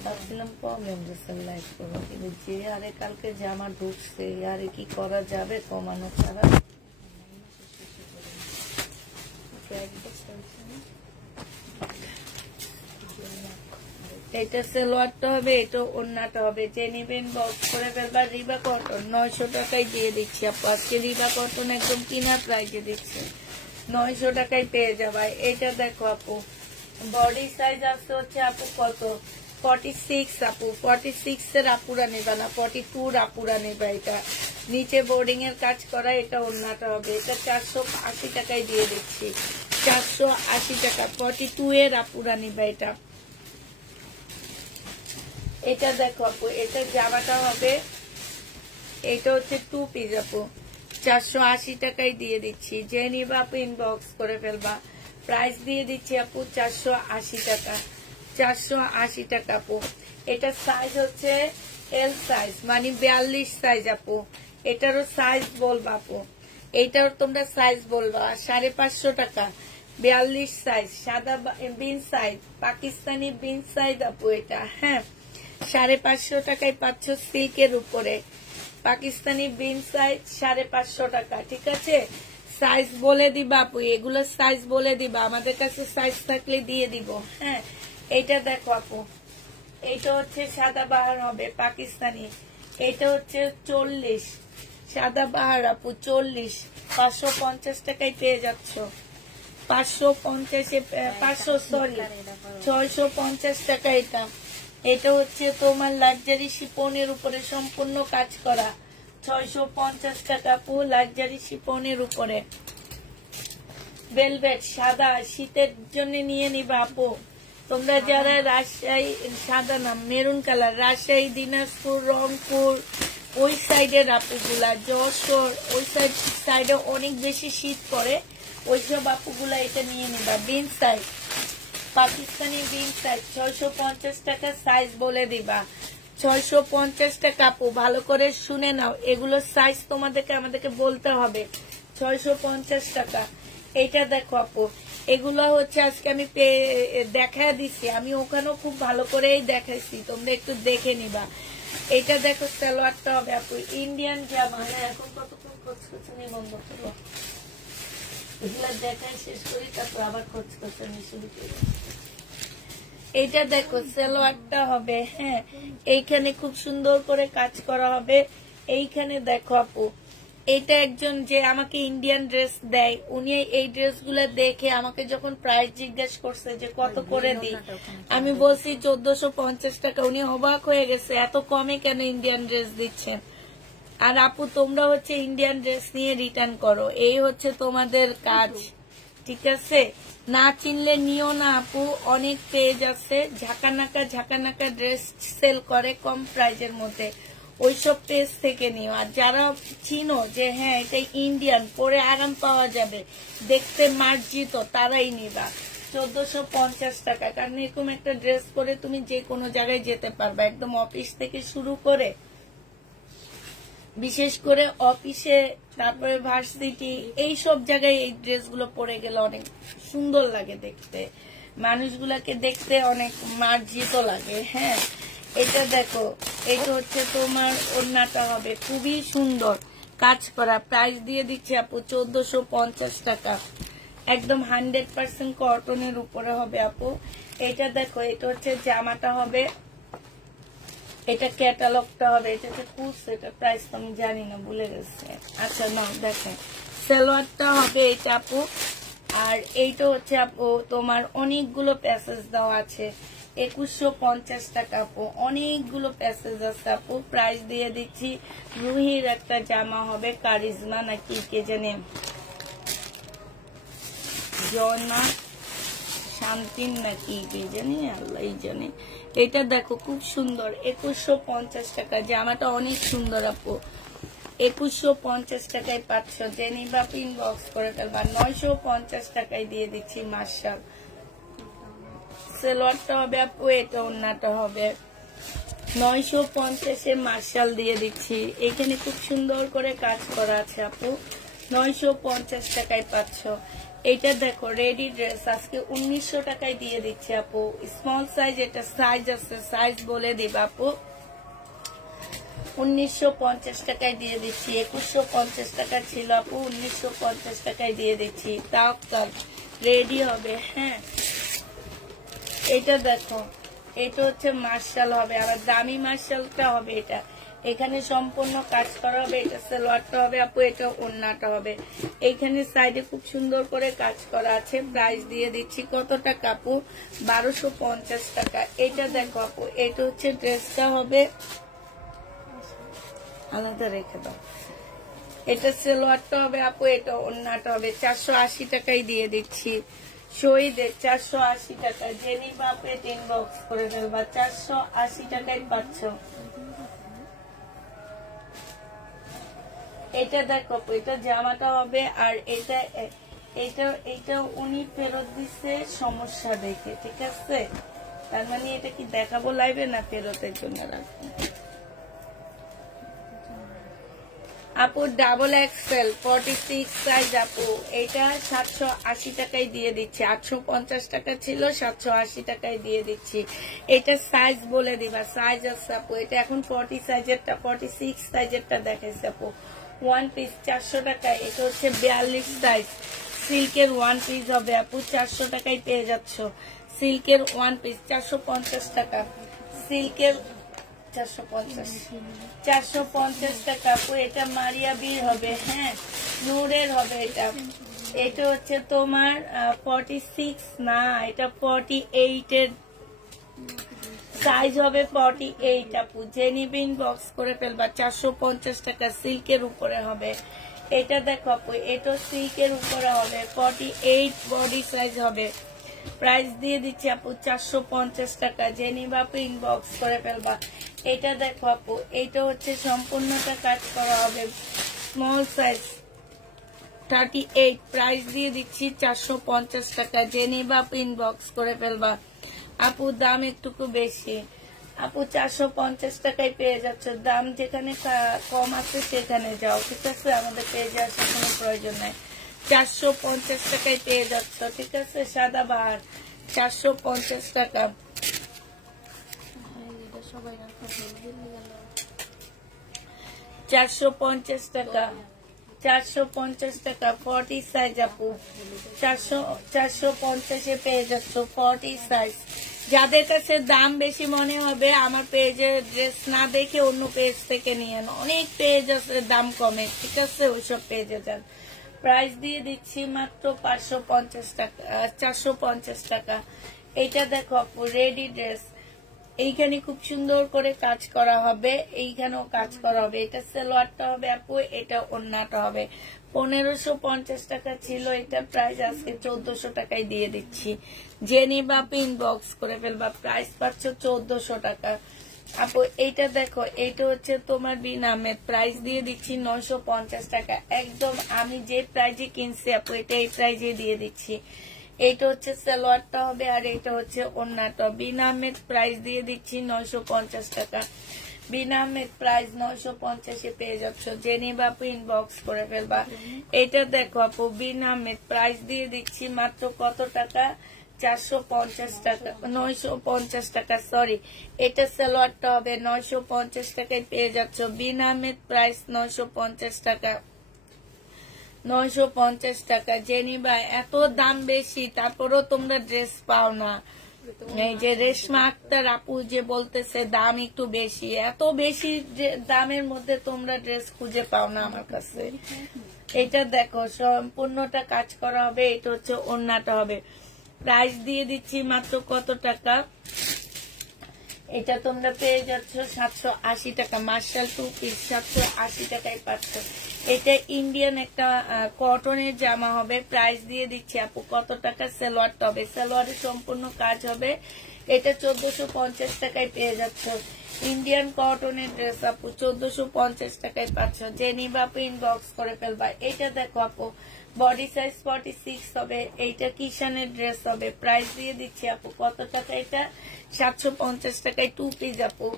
ভাবছিলাম প্রবলেম দিচ্ছে লাইভ করবো, কিন্তু যে আরে কালকে জামা ঢুকছে, আরে কি করা যাবে কমানো ছাড়া? এটা সালোয়ারটা হবে, এটা ওড়নাটা হবে। যে নিবেন বক্স করে ফেলবা। রিবা কটন 900 টাকায় দিয়ে দিচ্ছি আপু। আজকে রিবা কটন একদম কিনা প্রাইজে দিচ্ছে। 900 টাকায় পেয়ে যাবা। এটা দেখো আপু, বডি সাইজ আছে হচ্ছে আপু কত? 46 আপু। 46 এর আপুরা নেবা না, 42 আপুরা নেবা। এটা নিচে বোর্ডিং এর কাজ করা। এটা ওড়নাটা হবে। এটা 480 টাকায় দিয়ে দিচ্ছি। 480 টাকা। 42 এর আপুরা নেবা এটা। এটা দেখো আপু, এটা জামাটা হবে, এটা হচ্ছে 2 পিস আপু। 480 টাকায় দিয়ে দিচ্ছি। যে নিবা আপু ইনবক্স করে ফেলবা। প্রাইস দিয়ে দিচ্ছি আপু 480 টাকা। 480 টাকা আপু। এটা সাইজ হচ্ছে এল সাইজ, মানে 42 সাইজ আপু। এটারও সাইজ বলবা আপু, এইটারও তোমরা সাইজ বলবা। 550 টাকা 42 সাইজ, সাদা বিন সাইজ, পাকিস্তানি বিন সাইজ আপু এটা। হ্যাঁ, 550 টাকায় পাচ্ছ সিল্কের উপরে। পাকিস্তানি বিন সাইজ 550 টাকা। ঠিক আছে, সাইজ বলে দিবা আপু, এগুলো সাইজ বলে দিবা। আমাদের কাছে সাইজ থাকলে দিয়ে দিব। হ্যাঁ, এইটা দেখো আপু, এইটা হচ্ছে সাদা বাহার হবে পাকিস্তানি। এটা হচ্ছে 40 সাদা বাহার আপু, 40। 550 টাকায় পেয়ে যাচ্ছ। 650 টাকা এটা। এটা হচ্ছে তোমার লাক্সারি শিপনের উপরে সম্পূর্ণ কাজ করা। 650 টাকা আপু, লাক্সারি শিপনের উপরে। ভেলভেট সাদা, শীতের জন্য নিয়ে নিবা আপু। তোমরা যারা রাজশাহী, সাদা না মেরুন কালার, রাজশাহী, দিনাজপুর, রংপুর ওই সাইডের আপুগুলা, যশোর ওই সাইডে অনেক বেশি শীত পড়ে, ওইসব আপুগুলা এটা নিয়ে নিবা। বিন সাইজ, পাকিস্তানি বিন সাইজ 650 টাকা। সাইজ বলে দিবা। 650 টাকা আপু, ভালো করে শুনে নাও। এগুলো সাইজ তোমাদেরকে আমাদেরকে বলতে হবে। 650 টাকা। এইটা দেখো আপু, এগুলো হচ্ছে আজকে আমি দেখা দিছি। আমি ওখানেও খুব ভালো করেই দেখাইছি, তোমরা একটু দেখে নিবা। এটা দেখো সালোয়ারটা হবে আপু, ইন্ডিয়ান জামা। এখন কতক্ষণ বন্ধ করবো। এগুলা দেখাই শেষ করি, তারপর আবার খোঁজ খোঁজানি শুরু করি। এইটা দেখো সালোয়ারটা হবে, হ্যাঁ এইখানে খুব সুন্দর করে কাজ করা হবে। এইখানে দেখো আপু, এটা একজন যে আমাকে ইন্ডিয়ান ড্রেস দেয়, উনি এই ড্রেসগুলো দেখে আমাকে যখন প্রাইস জিজ্ঞেস করছে যে কত করে দিই, আমি বলছি 1450 টাকা। উনি অবাক হয়ে গেছে, এত কমে কেন ইন্ডিয়ান ড্রেস দিচ্ছেন। আর আপু তোমরা হচ্ছে ইন্ডিয়ান ড্রেস নিয়ে রিটার্ন করো, এই হচ্ছে তোমাদের কাজ, ঠিক আছে? না চিনলে নিও না আপু, অনেক পেজ আছে ঝাঁকানাকা ড্রেস সেল করে কম প্রাইজের মধ্যে, ওইসব পেজ থেকে নিও। আর যারা চিনো যে হ্যাঁ এটা ইন্ডিয়ান, পরে আরাম পাওয়া যাবে, দেখতে মার্জিত, তারাই নিবা। 1450 টাকা, কারণ এরকম একটা ড্রেস পরে তুমি যে কোনো জায়গায় যেতে পারবা, একদম অফিস থেকে শুরু করে, বিশেষ করে অফিসে, তারপরে ভার্সিটি, এই সব জায়গায় এই ড্রেসগুলো পরে গেলে অনেক সুন্দর লাগে দেখতে, মানুষগুলাকে দেখতে অনেক মার্জিত লাগে। হ্যাঁ এটা দেখো, এটা হচ্ছে তোমার ওড়নাটা হবে খুবই সুন্দর কাজ করা, প্রাইস দিয়ে দিচ্ছি আপু 1450 টাকা, একদম 100% কটনের উপরে হবে আপু। এটা দেখো, এটা হচ্ছে জামাটা হবে, এটা ক্যাটালগটা হবে, এটা হচ্ছে কুস, এটা প্রাইস তো আমি জানি না, ভুলে গেছে। আচ্ছা ন দেখেন, সালোয়ারটা হবে এটা আপু। আর এইটা হচ্ছে আপু তোমার অনেকগুলো প্যাসেজ দেওয়া আছে, 2150 টাকা আপু, অনেকগুলো প্যাসেজ আছে আপু। প্রাইস দিয়ে দিচ্ছি, রুহির একটা জামা হবে, কারিজমা নাকি কে জানে, জনা শান্তিন নাকি কে জানি, আল্লাহ জানে। এটা দেখো খুব সুন্দর, 2150 টাকা, জামাটা অনেক সুন্দর আপু, 2150 টাকায় পাচ্ছ, যে নিবা ইনবক্স করে ফেলবা। 950 টাকায় দিয়ে দিচ্ছি মার্শাল, সালোয়ারটা হবে আপু, এটা ওড়নাটা হবে 950-এ মার্শাল দিয়ে দিচ্ছি। এখানে খুব সুন্দর করে কাজ করা আছে আপু, 950 টাকায় পাচ্ছ। এটা দেখো রেডি ড্রেস, আজকে 1900 টাকায় দিয়ে দিচ্ছি আপু, স্মল সাইজ, এটা সাইজ আছে, সাইজ বলে দিবা আপু। 1950 টাকায় দিয়ে দিচ্ছি, 2150 টাকা ছিল আপু, 1950 টাকায় দিয়ে দিচ্ছি। তাও রেডি হবে। হ্যাঁ এটা দেখো, এটা হচ্ছে মার্শাল হবে, আবার দামি মার্শালটা হবে এটা, এখানে সম্পূর্ণ কাজ করা হবে। এটা সালোয়ারটা হবে আপু, এটা ওড়নাটা হবে, এইখানে সাইডে খুব সুন্দর করে কাজ করা আছে। প্রাইস দিয়ে দিচ্ছি কত টাকা আপু, 1250 টাকা। এটা দেখো আপু, এটা হচ্ছে ড্রেসটা হবে, আলাদা রেখে দাও। এটা সালোয়ারটা হবে আপু, এটা ওড়নাটা হবে, 480 টাকায় দিয়ে দিচ্ছি। শহীদের 480 টাকা, জেনি বাপে ইনবক্স করে ফেলবা, 480 টাকায় পাচ্ছ। এটা দেখো, এটা জামাটা হবে, আর এটা উনি ফেরত দিচ্ছে সমস্যা দেখে, ঠিক আছে? তার মানে এটা কি দেখাবো লাইভে না ফেরতের জন্য রাখবো আপু? ডাবল এক্সেল 46 সাইজ আপু, এটা 780 টাকায় দিয়ে দিচ্ছি, 850 টাকা ছিল, 780 টাকায় দিয়ে দিচ্ছি। এটা সাইজ বলে দিবা, সাইজ আছে আপু, এটা এখন 40 সাইজেরটা, 46 সাইজেরটা দেখাইছে আপু। ওয়ান পিস 400 টাকায়, এটা হচ্ছে 42 সাইজ, সিল্কের ওয়ান পিস হবে আপু, 400 টাকায় পেয়ে যাচ্ছ। সিল্কের ওয়ান পিস 450 টাকা, সিল্কের 450 টাকা আপু। এটা মারিয়া বীর হবে, হ্যাঁ নূরের হবে। এটা হচ্ছে তোমার 46 না, এটা 48 এর সাইজ হবে, 48 আপু। জেনিবিন বক্স করে ফেলবা, 450 টাকা, সিল্কের উপরে হবে। এটা দেখো আপু, এটা সিল্কের উপরে হবে, 48 বডি সাইজ হবে। প্রাইস দিয়ে দিচ্ছি আপু 450 টাকা, জেনিবা ইনবক্স করে ফেলবা। এটা দেখো আপু, এটা হচ্ছে সম্পূর্ণটা কাজ করা হবে, স্মল সাইজ 38, প্রাইস দিয়ে দিচ্ছি 450 টাকা, জেনিবা ইনবক্স করে ফেলবা। আপু দাম একটুকু বেশি আপু, 450 টাকায় পেয়ে যাচ্ছ। দাম যেখানে কম আছে সেখানে যাও, ঠিক আছে? আমাদের পেজে আসার কোনো প্রয়োজন নাই। 450 টাকায় পেয়ে যাচ্ছ, ঠিক আছে? সাদা বাহার 450 টাকা। 450 টাকা, 450 টাকা 40 সাইজ আপু, 450-এ পেয়ে যাচ্ছ 40 সাইজ। যাদের কাছে দাম বেশি মনে হবে আমার পেজের ড্রেস না দেখে অন্য পেজ থেকে নিয়েন, অনেক পেজ আছে দাম কমে, ঠিক আছে, ওইসব পেজে যান। প্রাইস দিয়ে দিচ্ছি মাত্র 550 টাকা, 450 টাকা। এইটা দেখো আপু রেডি ড্রেস, এইখানে খুব সুন্দর করে কাজ করা হবে, এইখানেও কাজ করা হবে। এটা সালোয়ারটা হবে আপু, এটা ওড়নাটা হবে। 1550 টাকা ছিল এটা প্রাইস, আজকে 1400 টাকায় দিয়ে দিচ্ছি। যে নিবা ইনবক্স করে ফেলবা, প্রাইস পাচ্ছ 1400 টাকা আপু। এইটা দেখো, এইটা হচ্ছে তোমার বিন আহমেদ, প্রাইস দিয়ে দিচ্ছি 950 টাকা। একদম আমি যে প্রাইজে কিনছি আপু এটা এই প্রাইজে দিয়ে দিচ্ছি। এইটা হচ্ছে সালোয়ারটা হবে আর এটা হচ্ছে ওড়নাটা। বিন আহমেদ প্রাইস দিয়ে দিচ্ছি 950 টাকা। বিন আহমেদ প্রাইস 950-এ পেয়ে যাচ্ছ। যে নিবা আপু ইনবক্স করে ফেলবা। এটা দেখো আপু বিন আহমেদ প্রাইস দিয়ে দিচ্ছি মাত্র কত টাকা, 450 টাকা, 950 টাকা, সরি। এটা সালোয়ারটা হবে 950 টাকায় পেয়ে যাচ্ছ। বিন আহমেদ প্রাইস 950 টাকা, 950 টাকা। জেনিবা এত দাম বেশি তারপরও তোমরা ড্রেস পাও না। এই যে রেশমা আক্তার আপু যে বলতেছে দাম একটু বেশি, এত বেশি দামের মধ্যে তোমরা ড্রেস খুঁজে পাও না আমার কাছে। এটা দেখো সম্পূর্ণটা কাজ করা হবে, এটা হচ্ছে ওড়নাটা হবে। প্রাইস দিয়ে দিচ্ছি মাত্র কত টাকা, এটা তোমরা পেয়ে যাচ্ছ 780 টাকা। মার্শাল 2 পিস 780 টাকায় পাচ্ছ। এটা ইন্ডিয়ান একটা কটনের জামা হবে, প্রাইস দিয়ে দিচ্ছি আপু কত টাকা, সালোয়ারটা হবে, সালোয়ারের সম্পূর্ণ কাজ হবে। এটা 1450 টাকায় পেয়ে যাচ্ছ। ইন্ডিয়ান কটনের ড্রেস আপু 1450 টাকায় পাচ্ছ। যে নিবা আপু ইনবক্স করে ফেলবা। এটা দেখো আপু বডি সাইজ 46 হবে, এইটা কিষানের ড্রেস হবে, প্রাইস দিয়ে দিচ্ছি আপু কত টাকা, এটা 750 টাকায় 2 পিস আপু,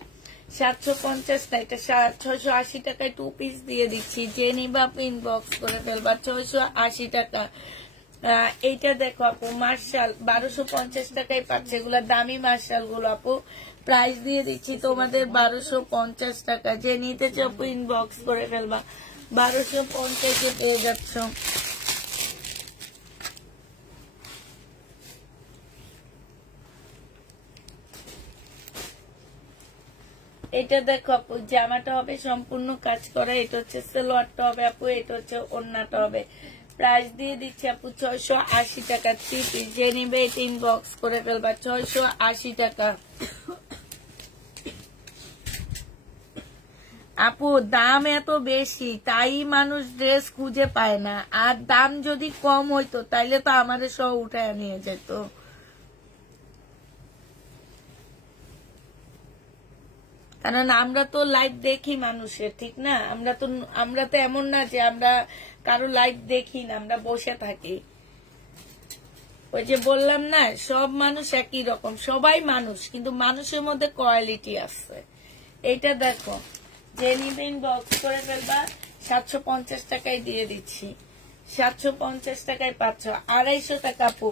750 না, এটা 680 টাকায় 2 পিস দিয়ে দিচ্ছি। যে নিবা আপু ইনবক্স করে ফেলবা, 680 টাকা। এইটা দেখো আপু মার্শাল 1250 টাকায় পাচ্ছে, এগুলো দামি মার্শাল গুলো আপু, প্রাইস দিয়ে দিচ্ছি তোমাদের 1250 টাকা। যে নিতে চাও আপু ইনবক্স করে ফেলবা, 1250-এ পেয়ে যাচ্ছ। এটা দেখো আপু জামাটা হবে সম্পূর্ণ কাজ করা, এটা হচ্ছে সালোয়ারটা হবে আপু, এটা হচ্ছে ওড়নাটা হবে। প্রাইস দিয়ে দিচ্ছি আপু 680 টাকা 3 পিস। যে নিবে এটা ইনবক্স করে ফেলবা, 680 টাকা আপু। দাম এত বেশি তাই মানুষ ড্রেস খুঁজে পায় না, আর দাম যদি কম হইতো তাইলে তো আমাদের সব উঠায় নিয়ে যেত। কারণ আমরা তো লাইভ দেখি মানুষের, ঠিক না, আমরা তো এমন না যে আমরা কারো লাইভ দেখি না, আমরা বসে থাকি। ওই যে বললাম না সব মানুষ একই রকম, সবাই মানুষ, কিন্তু মানুষের মধ্যে কোয়ালিটি আছে। এটা দেখো যে নিবে ইনবক্স করে ফেলবা, 750 টাকায় দিয়ে দিচ্ছি, 750 টাকায় পাচ্ছ। 250 টাকা আপু,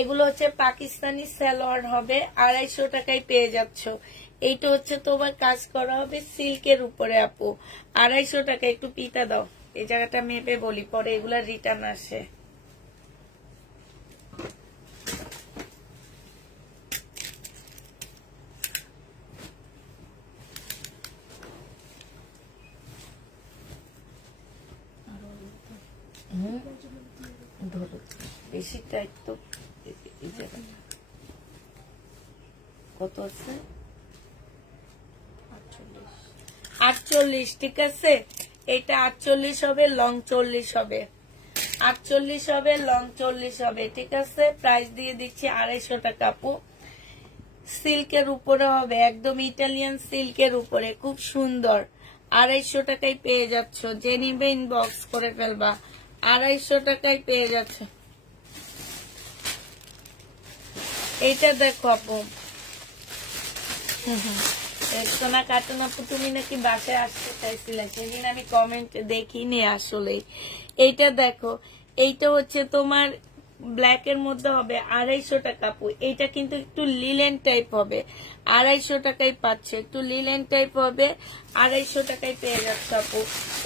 এগুলো হচ্ছে পাকিস্তানি সালোয়ার হবে, 250 টাকায় পেয়ে যাচ্ছ। এইটা হচ্ছে তোমার কাজ করা হবে সিল্কের উপরে আপু, 250 টাকা। একটু পিতা দাও, এই জায়গাটা মেপে বলি, পরে এগুলা রিটার্ন আসে। ধরো বেশিটা একটু, এই জায়গাটা কত আছে, 48, ঠিক আছে। এটা 48 হবে, লং 40 হবে, 48 হবে, লং 40 হবে, ঠিক আছে। প্রাইস দিয়ে দিচ্ছি 250 টাকা আপু। সিল্কের উপরে হবে, একদম ইটালিয়ান সিল্কের উপরে, খুব সুন্দর, 250 টাকায় পেয়ে যাচ্ছ। যে নিবে ইনবক্স করে ফেলবা, 250 টাকায় পেয়ে যাচ্ছে। এইটা দেখো আপু, সোনা কার্টুন আপু তুমি নাকি বাসায় আসতে চাইছিলে, সেদিন আমি কমেন্ট দেখিনি আসলে। এইটা দেখো, এইটা হচ্ছে তোমার ব্ল্যাক এর মধ্যে হবে 250 টাকা আপু। এটা কিন্তু একটু লিলেন টাইপ হবে, 250 টাকায় পাচ্ছে। একটু লিলেন টাইপ হবে, 250 টাকায় পেয়ে যাচ্ছে আপু।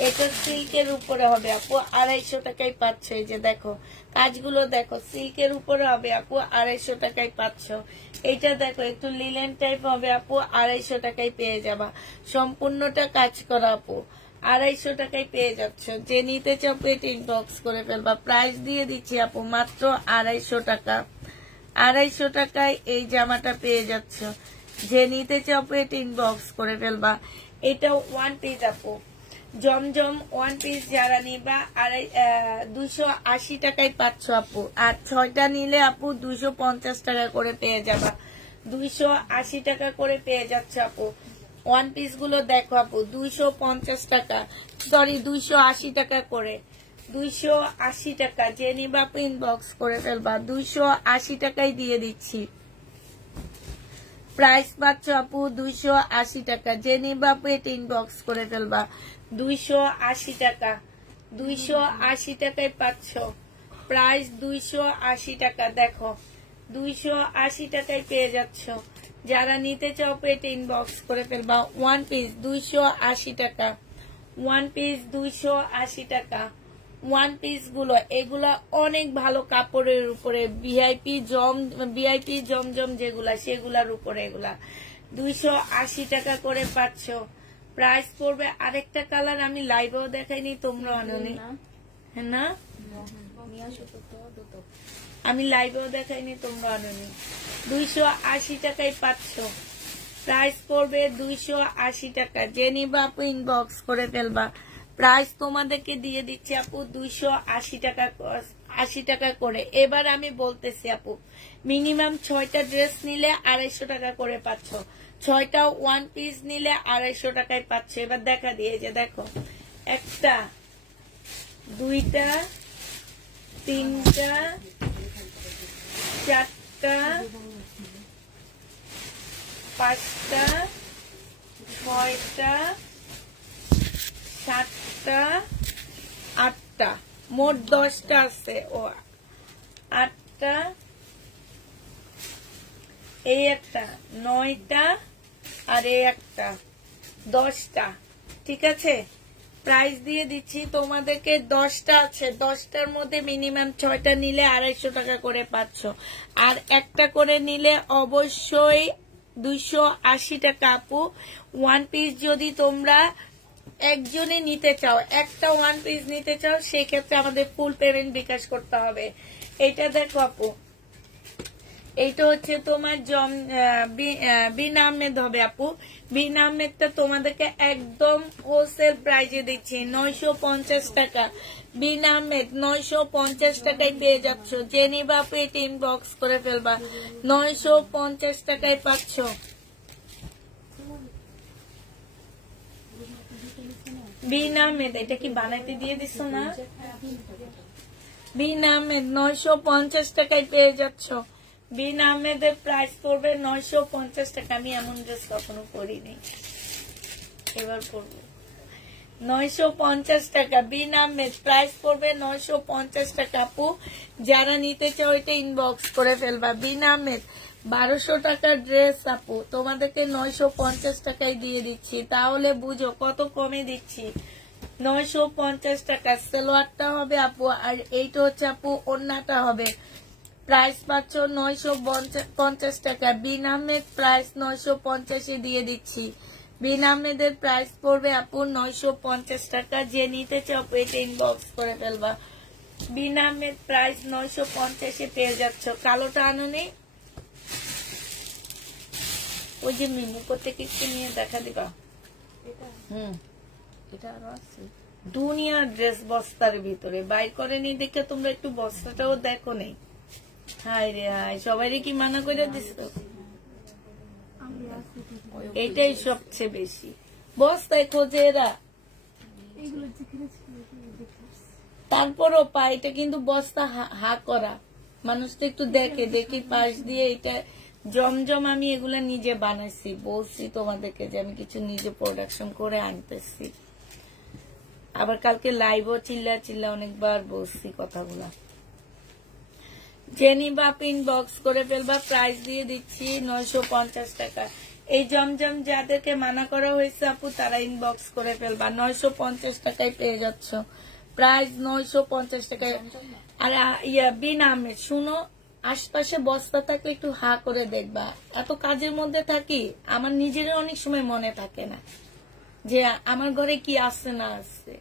এটা সিল্কের উপরে হবে আপু, 250 টাকায় পাচ্ছে। এই যে দেখো কাজগুলো দেখো, সিল্কের উপরে হবে আপু, 250 টাকায় পাচ্ছ। এইটা দেখো একটু লিলেন টাইপ হবে আপু, 250 টাকায় পেয়ে যাবা। সম্পূর্ণটা কাজ করা আপু, 250 টাকায় পেয়ে যাচ্ছ। যে নিতে চাও পেট ইনবক্স করে ফেলবা। প্রাইস দিয়ে দিচ্ছি আপু মাত্র 250 টাকা। 250 টাকায় এই জামাটা পেয়ে যাচ্ছ। যে নিতে চাও পেট ইনবক্স করে ফেলবা। এটা 1 পিস আপু, জমজম 1 পিস যারা নিবা 280 টাকায় পাচ্ছ আপু। আর 6টা নিলে আপু 250 টাকা করে পেয়ে যাবা। 280 টাকা করে পেয়ে যাচ্ছে আপু। 1 পিস গুলো দেখো আপু, 250 টাকা, সরি 280 টাকা করে, 280 টাকা। যে নিবা আপু ইনবক্স করে ফেলবা। 280 টাকায় দিয়ে দিচ্ছি। প্রাইস পাচ্ছ আপু 280 টাকা। যে নিবা আপু এটা ইনবক্স করে ফেলবা। 280 টাকা, 280 টাকায় পাচ্ছ। প্রাইস 280 টাকা। দেখো 280 টাকায় পেয়ে যাচ্ছ। যারা নিতে চাও পেট ইনবক্স করে ফেলবা। 1 পিস 280 টাকা, 1 পিস 280 টাকা। 1 পিস গুলো এগুলা অনেক ভালো কাপড়ের উপরে, ভিআইপি জমজম যেগুলা সেগুলার উপরে এগুলা 280 টাকা করে পাচ্ছ। প্রাইস পড়বে। আরেকটা কালার আমি লাইভেও দেখাইনি, তোমরা আনোনি না, আমি লাইভেও দেখাইনি, তোমরা আনোনি। 280 টাকায় পাচ্ছ। প্রাইস পড়বে 280 টাকা। যে নিবা আপু ইনবক্স করে ফেলবা। প্রাইস তোমাদেরকে দিয়ে দিচ্ছি আপু 280 টাকা, 80 টাকা করে। এবার আমি বলতেছি আপু, মিনিমাম 6টা ড্রেস নিলে 250 টাকা করে পাচ্ছ। 6টা 1 পিস নিলে 250 টাকায় পাচ্ছ। এবার দেখা দিয়ে যে দেখো, 1টা 2টা 3টা 4টা 5টা 6টা 7টা 8টা, মোট 10টা আছে। ও 8টা, এই একটা 9টা, আর এই একটা 10টা। ঠিক আছে, প্রাইস দিয়ে দিচ্ছি তোমাদেরকে। 10টা আছে, 10টার মধ্যে মিনিমাম 6টা নিলে 250 টাকা করে পাচ্ছ। আর একটা করে নিলে অবশ্যই 280 টাকা আপু। 1 পিস যদি তোমরা একজনে নিতে চাও, একটা 1 পিস নিতে চাও, সেই ক্ষেত্রে আমাদের ফুল পেমেন্ট বিকাশ করতে হবে। এটা দেখো আপু, এইটা হচ্ছে তোমার বিন আহমেদ হবে আপু। বিন আহমেদটা তোমাদেরকে একদম হোলসেল প্রাইজে দিচ্ছি 950 টাকা। বিন আহমেদ 950 টাকায় পেয়ে যাচ্ছ। যে নিবা আপু এটা ইনবক্স করে ফেলবা। 950 টাকায় পাচ্ছ। বিন আহমেদ, এটা কি বানাইতে দিয়ে দিচ্ছ না? বিন আহমেদ 950 টাকায় পেয়ে যাচ্ছ। বিন আহমেদের প্রাইস পড়বে 950 টাকা। আমি এমন ড্রেস কখনো করিনি, এবার করবো। 950 টাকা বিন আহমেদ, প্রাইস পড়বে 950 টাকা আপু। যারা নিতে চাও এটা ইনবক্স করে ফেলবা। বিন আহমেদ 1200 টাকার ড্রেস আপু, তোমাদেরকে 950 টাকায় দিয়ে দিচ্ছি। তাহলে বুঝো কত কমে দিচ্ছি। 950 টাকা সালোয়ারটা হবে আপু, আর এইটা হচ্ছে আপু ওড়নাটা হবে। প্রাইস পাচ্ছ 950 টাকা। বিন আহমেদ প্রাইস 950 দিয়ে দিচ্ছি। বিন আহমেদের প্রাইস পড়বে আপু 950 টাকা। যে নিতে চাও এটা ইনবক্স করে ফেলবা। বিন আহমেদ প্রাইস 950 পেয়ে যাচ্ছ। কালোটা আনুনি, ওই যে মিমু করতে কিছু নিয়ে দেখা দিবা। এটা আরো আছে দুনিয়ার ড্রেস বস্তার ভিতরে বাইর করে নি, দেখে তোমরা একটু বস্তাটাও দেখো নেই। হায় রে হায়, সবাই কি মানা করে দিস? এটাই সবচেয়ে বেশি বস্তায় খোঁজে এরা। তারপরও পাই, এটা কিন্তু বস্তা হা করা। মানুষ তো একটু দেখে, দেখি পাশ দিয়ে। এটা জমজম আমি এগুলা নিজে বানাইছি, বলছি তোমাদেরকে যে আমি কিছু নিজে প্রোডাকশন করে আনতেছি। আবার কালকে লাইভও চিল্লা অনেকবার বলছি কথাগুলা। জেনিবা ইনবক্স করে ফেলবা, প্রাইস দিয়ে দিচ্ছি 950 টাকা। এই জমজম যাদেরকে মানা করা হয়েছে আপু তারা ইনবক্স করে ফেলবা, 950 টাকায় পেয়ে যাচ্ছ, প্রাইস 950 টাকায়। আর বিন আহমেদ শুনো, আশপাশে বস্তা থাকলে একটু হা করে দেখবা, এত কাজের মধ্যে থাকি আমার নিজের অনেক সময় মনে থাকে না যে আমার ঘরে কি আসছে না আসছে।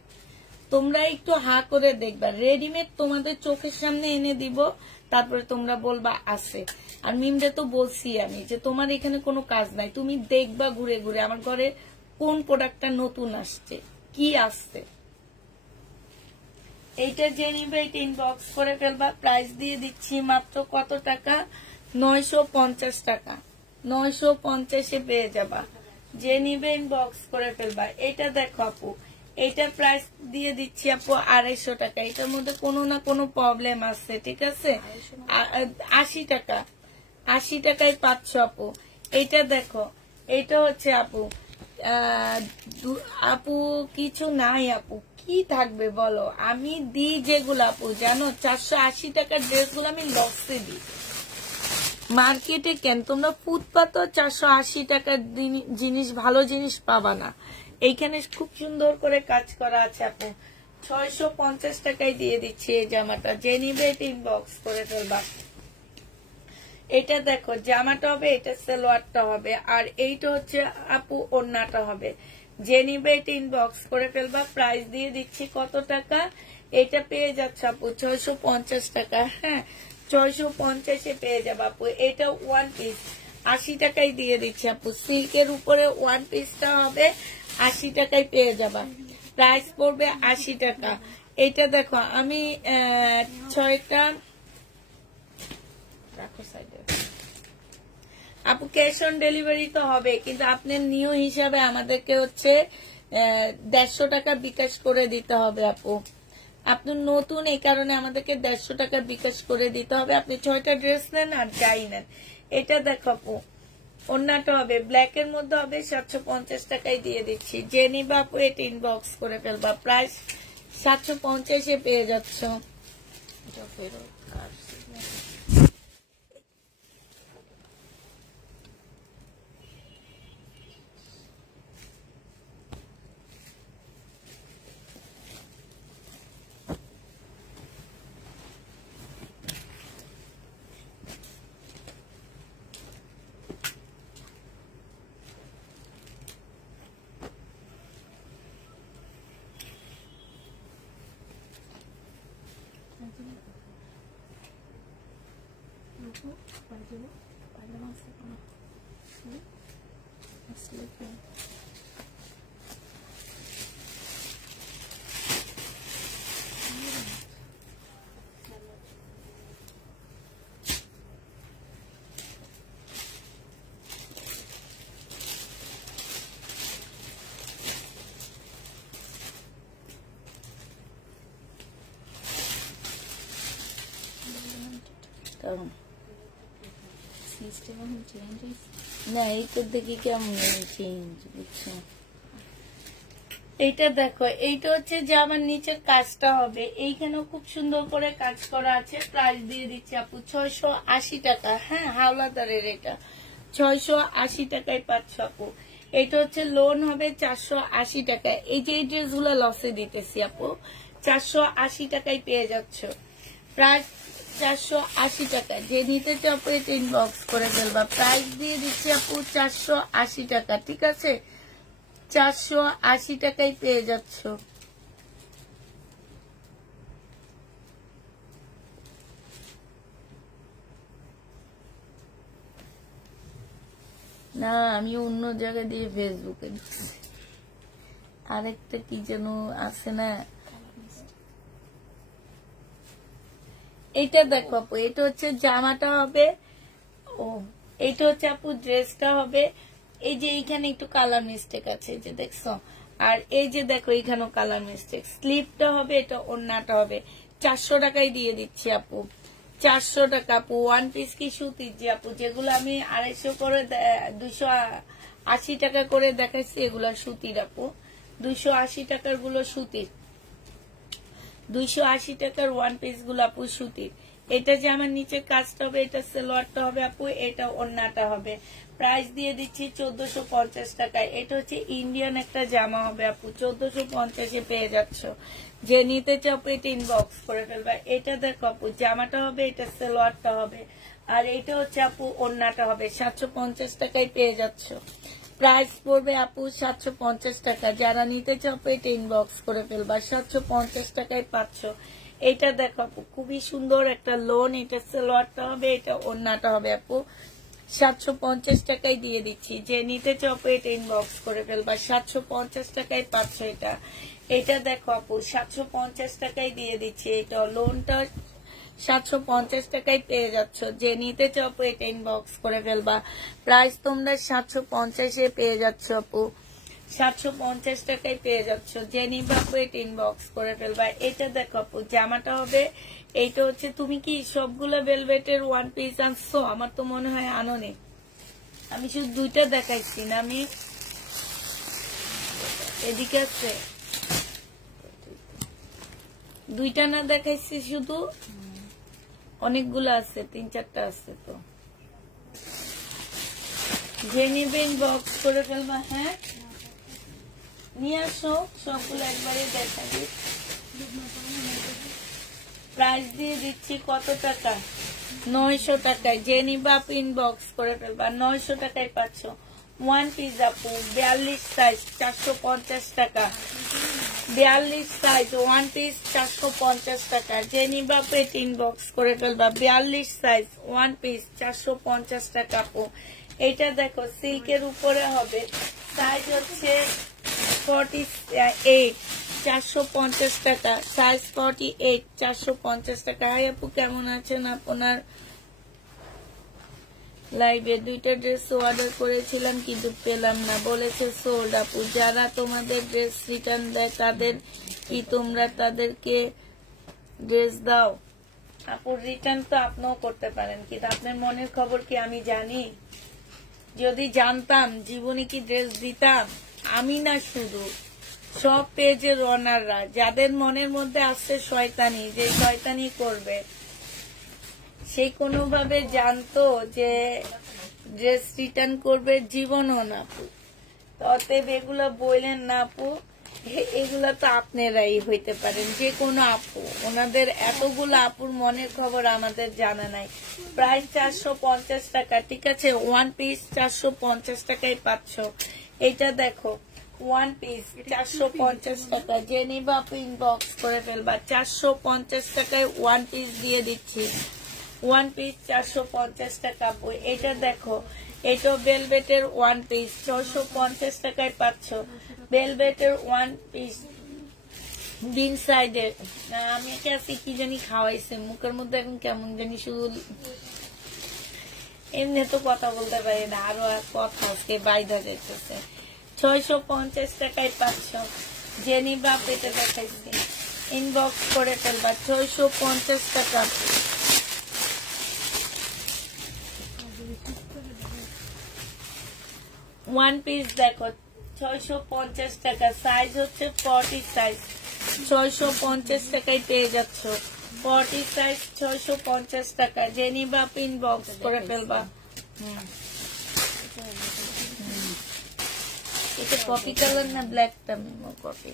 তোমরা একটু হা করে দেখবা, রেডিমেড তোমাদের চোখের সামনে এনে দিব, তারপরে তোমরা বলবা আছে। আর মিমরে তো বলছি আমি যে তোমার এখানে কোনো কাজ নাই, তুমি দেখবা ঘুরে ঘুরে আমার ঘরে কোন প্রোডাক্টটা নতুন আসছে, কি আসছে। এইটা যে নিবে এটা ইনবক্স করে ফেলবা, প্রাইস দিয়ে দিচ্ছি মাত্র কত টাকা, 950 টাকা, 950-এ পেয়ে যাবা। যে নিবে ইনবক্স করে ফেলবা। এটা দেখো আপু, এইটার প্রাইস দিয়ে দিচ্ছি আপু 250 টাকা। এটার মধ্যে কোনো না কোনো প্রবলেম আছে, ঠিক আছে, 80 টাকা, 80 টাকায় পাচ্ছ আপু। এইটা দেখো, এইটা হচ্ছে আপু আপু কিছু নাই আপু, কি থাকবে বলো, আমি দিই যেগুলো আপু জানো, 480 টাকার ড্রেসগুলো আমি লসে দিই মার্কেটে। কেন তোমরা ফুটপাত 480 টাকার জিনিস, ভালো জিনিস পাবা না। এইখানে খুব সুন্দর করে কাজ করা আছে আপু, 650 টাকায় দিয়ে দিচ্ছি এই জামাটা। যে নিবে এটা ইনবক্স করে ফেলবা। এটা দেখো জামাটা হবে, এটা সালোয়ারটা হবে, আর এইটা হচ্ছে আপু ওড়নাটা হবে। যে নিবে এটা ইনবক্স করে ফেলবা, প্রাইস দিয়ে দিচ্ছি কত টাকা, এটা পেয়ে যাচ্ছে আপু 650 টাকা। হ্যাঁ 650-এ পেয়ে যাবে আপু। এটা ওয়ান পিস 80 টাকায় দিয়ে দিচ্ছি আপু, সিল্কের উপরে ওয়ান পিসটা হবে 80 টাকায় পেয়ে যাবা, প্রাইস পড়বে 80 টাকা। এটা দেখো আমি 6টা রাখো সাইডে আপু, ক্যাশ অন ডেলিভারি তো হবে, কিন্তু আপনার নিউ হিসাবে আমাদেরকে হচ্ছে 150 টাকা বিকাশ করে দিতে হবে আপু। আপনি নতুন এই কারণে আমাদেরকে 150 টাকা বিকাশ করে দিতে হবে। আপনি 6টা ড্রেস নেন আর যাই নেন। এটা দেখো আপু, ওড়নাটা হবে ব্ল্যাক এর মধ্যে হবে, 750 টাকায় দিয়ে দিচ্ছি। যে নিবা আপু এটা ইনবক্স করে ফেলবা, প্রাইস 750-এ পেয়ে যাচ্ছ। না এইটার দেখি কেমন চেঞ্জ, বুঝছো। এইটা দেখো, এইটা হচ্ছে যে আমার নিচের কাজটা হবে, এইখানেও খুব সুন্দর করে কাজ করা আছে। প্রাইস দিয়ে দিচ্ছি আপু 680 টাকা। হ্যাঁ হাওলাদারের এটা 680 টাকায় পাচ্ছ আপু। এটা হচ্ছে লোন হবে 480 টাকা। এই যে এই ড্রেসগুলো লসে দিতেছি আপু, 480 টাকায় পেয়ে যাচ্ছ, প্রাইস 480 টাকা। যে নিতে চাও আপু এটা ইনবক্স করে ফেলবা, প্রাইস দিয়ে দিচ্ছি আপু 480 টাকা, ঠিক আছে, 480 টাকায় পেয়ে যাচ্ছ। না আমি অন্য জায়গা দিয়ে ফেসবুকে ঢুকছি, আরেকটা কি যেন আছে না। এইটা দেখো আপু, এটা হচ্ছে জামাটা হবে, ও এইটা হচ্ছে আপু ড্রেসটা হবে। এই যে এইখানে একটু কালার মিস্টেক আছে, যে দেখছো, আর এই যে দেখো এইখানেও কালার মিস্টেক। স্লিপটা হবে, এটা ওড়নাটা হবে। 400 টাকায় দিয়ে দিচ্ছি আপু, 400 টাকা আপু। ওয়ান পিস কি সুতির, যে আপু যেগুলো আমি 250 করে 280 টাকা করে দেখাচ্ছি এগুলো সুতির আপু, 280 টাকার গুলো সুতির, 280 টাকার ওয়ান পিস গুলো আপু সুতির। এটা যে আমার নিচে কাজটা হবে, এটা সালোয়ারটা হবে আপু, এটা ওড়নাটা হবে। প্রাইস দিয়ে দিচ্ছি 1450 টাকায়। এটা হচ্ছে ইন্ডিয়ান একটা জামা হবে আপু, 1450-এ পেয়ে যাচ্ছ। যে নিতে চাও এটা ইনবক্স করে ফেলবা। এটা দেখো আপু, জামাটা হবে, এটা সালোয়ারটা হবে, আর এটা হচ্ছে আপু ওড়নাটা হবে। 750 টাকায় পেয়ে যাচ্ছ। প্রাইস পড়বে আপু 750 টাকা। যারা নিতে চাও এটা ইনবক্স করে ফেলবা। 750 টাকায় পাচ্ছ। এটা দেখো আপু, খুবই সুন্দর একটা লোন। এটা সালোয়ারটা হবে, এটা ওড়নাটা হবে আপু। 750 টাকায় দিয়ে দিচ্ছি। যে নিতে চাও এটা ইনবক্স করে ফেলবা। 750 টাকায় পাচ্ছ এটা। এটা দেখো আপু, 750 টাকায় দিয়ে দিচ্ছি। এটা লোনটা 750 টাকায় পেয়ে যাচ্ছ। যে নিতে চাও এটা ইনবক্স করে ফেলবা। প্রাইস তোমরা 750-এ পেয়ে যাচ্ছ আপু, 750 টাকায় পেয়ে যাচ্ছ। যে নিবা আপু এটা ইনবক্স করে ফেলবা। এটা দেখো আপু, জামাটা হবে, এইটা হচ্ছে, তুমি কি সবগুলো ভেলভেটের ওয়ান পিস আনছো? আমার তো মনে হয় আনোনি। আমি শুধু দুইটা দেখাইছি না, আমি এদিকে আছে দুইটা না দেখাইছি, শুধু অনেকগুলো আছে, 3-4টা আছে। তো যে নিবে ইনবক্স করে ফেলবা। হ্যাঁ, নিয়ে আসো, সবগুলো একবারে দেখাবি। প্রাইস দিয়ে দিচ্ছি কত টাকা? 900 টাকায়। যে নিবা আপু ইনবক্স করে ফেলবা। 900 টাকায় পাচ্ছ। ওয়ান পিস আপু, 42 সাইজ, 450 টাকা। 42 সাইজ ওয়ান পিস, 450 টাকা। যে নিবা আপু এটা ইনবক্স করে ফেলবা। 42 সাইজ ওয়ান পিস, 450 টাকা আপু। এটা দেখো, সিল্কের উপরে হবে, সাইজ হচ্ছে 48, 450 টাকা। সাইজ 48, 450 টাকা। হাই আপু, কেমন আছেন? আপনার লাইভে দুইটা ড্রেস অর্ডার করেছিলাম কিন্তু পেলাম না, বলেছে সোল্ড আপু। যারা তোমাদের ড্রেস রিটার্ন দেয় তাদের কি তোমরা তাদেরকে ড্রেস দাও? আপু, রিটার্ন তো আপনিও করতে পারেন, কিন্তু আপনার মনের খবর কি আমি জানি? যদি জানতাম জীবনে কি ড্রেস দিতাম? আমি না, শুধু সব পেজের ওনাররা, যাদের মনের মধ্যে আসছে শয়তানি, যে শয়তানি করবে, সেই কোনোভাবে জানতো যে ড্রেস রিটার্ন করবে, জীবনও না আপু। অতএব এগুলো বললেন না আপু, এগুলা তো আপনারাই হইতে পারেন, যে কোনো আপু। ওনাদের এতগুলো আপুর মনের খবর আমাদের জানা নাই। প্রাইস 450 টাকা, ঠিক আছে? ওয়ান পিস 450 টাকায় পাচ্ছ। এটা দেখো, ওয়ান পিস 450 টাকা। যে নিবা আপু ইনবক্স করে ফেলবা। 450 টাকায় ওয়ান পিস দিয়ে দিচ্ছি। ওয়ান পিস 450 টাকা আপু। এটা দেখো, এটা ভেলভেটের ওয়ান পিস, 450 টাকায় পাচ্ছ। ভেলভেটের ওয়ান পিস, বিন সাইডের। আমি কাছে কি জানি খাওয়াইছে, মুখের মধ্যে এখন কেমন জানি, শুধু এমনি তো কথা বলতে পারি না, আরো কথা আজকে বাইধা যাইতেছে। 650 টাকায় পাচ্ছ। যে নিবা পেতে দেখাইছি, ইনবক্স করে ফেলবা। 650 টাকা। ওয়ান পিস দেখো, 650 টাকা। সাইজ হচ্ছে 40 সাইজ, 650 টাকায় পেয়ে যাচ্ছ। 40 সাইজ 650 টাকা। যে নিবা ইনবক্স করে ফেলবা। এটা কপি কালার না ব্ল্যাকটা? কপি।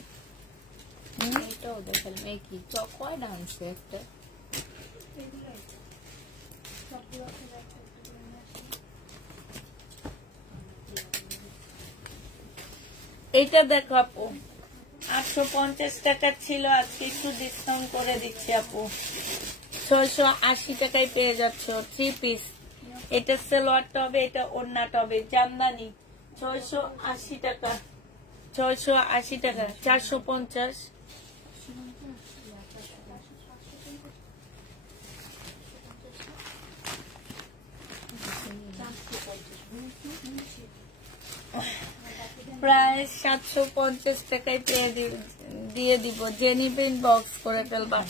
এটাও দেখালাম, এই কি কয় ডান্স একটা। এইটা দেখো আপু, 850 টাকা ছিল, আজকে একটু ডিসকাউন্ট করে দিচ্ছি আপু। 680 টাকায় পেয়ে যাচ্ছ। 3 পিস। এটা সালোয়ারটা হবে, এটা ওড়নাটা হবে। জামদানি 680 টাকা। 680 টাকা। 450। প্রায় 750 টাকায় পেয়ে দিয়ে দিব। যে নিবে ইনবক্স করে ফেলবা।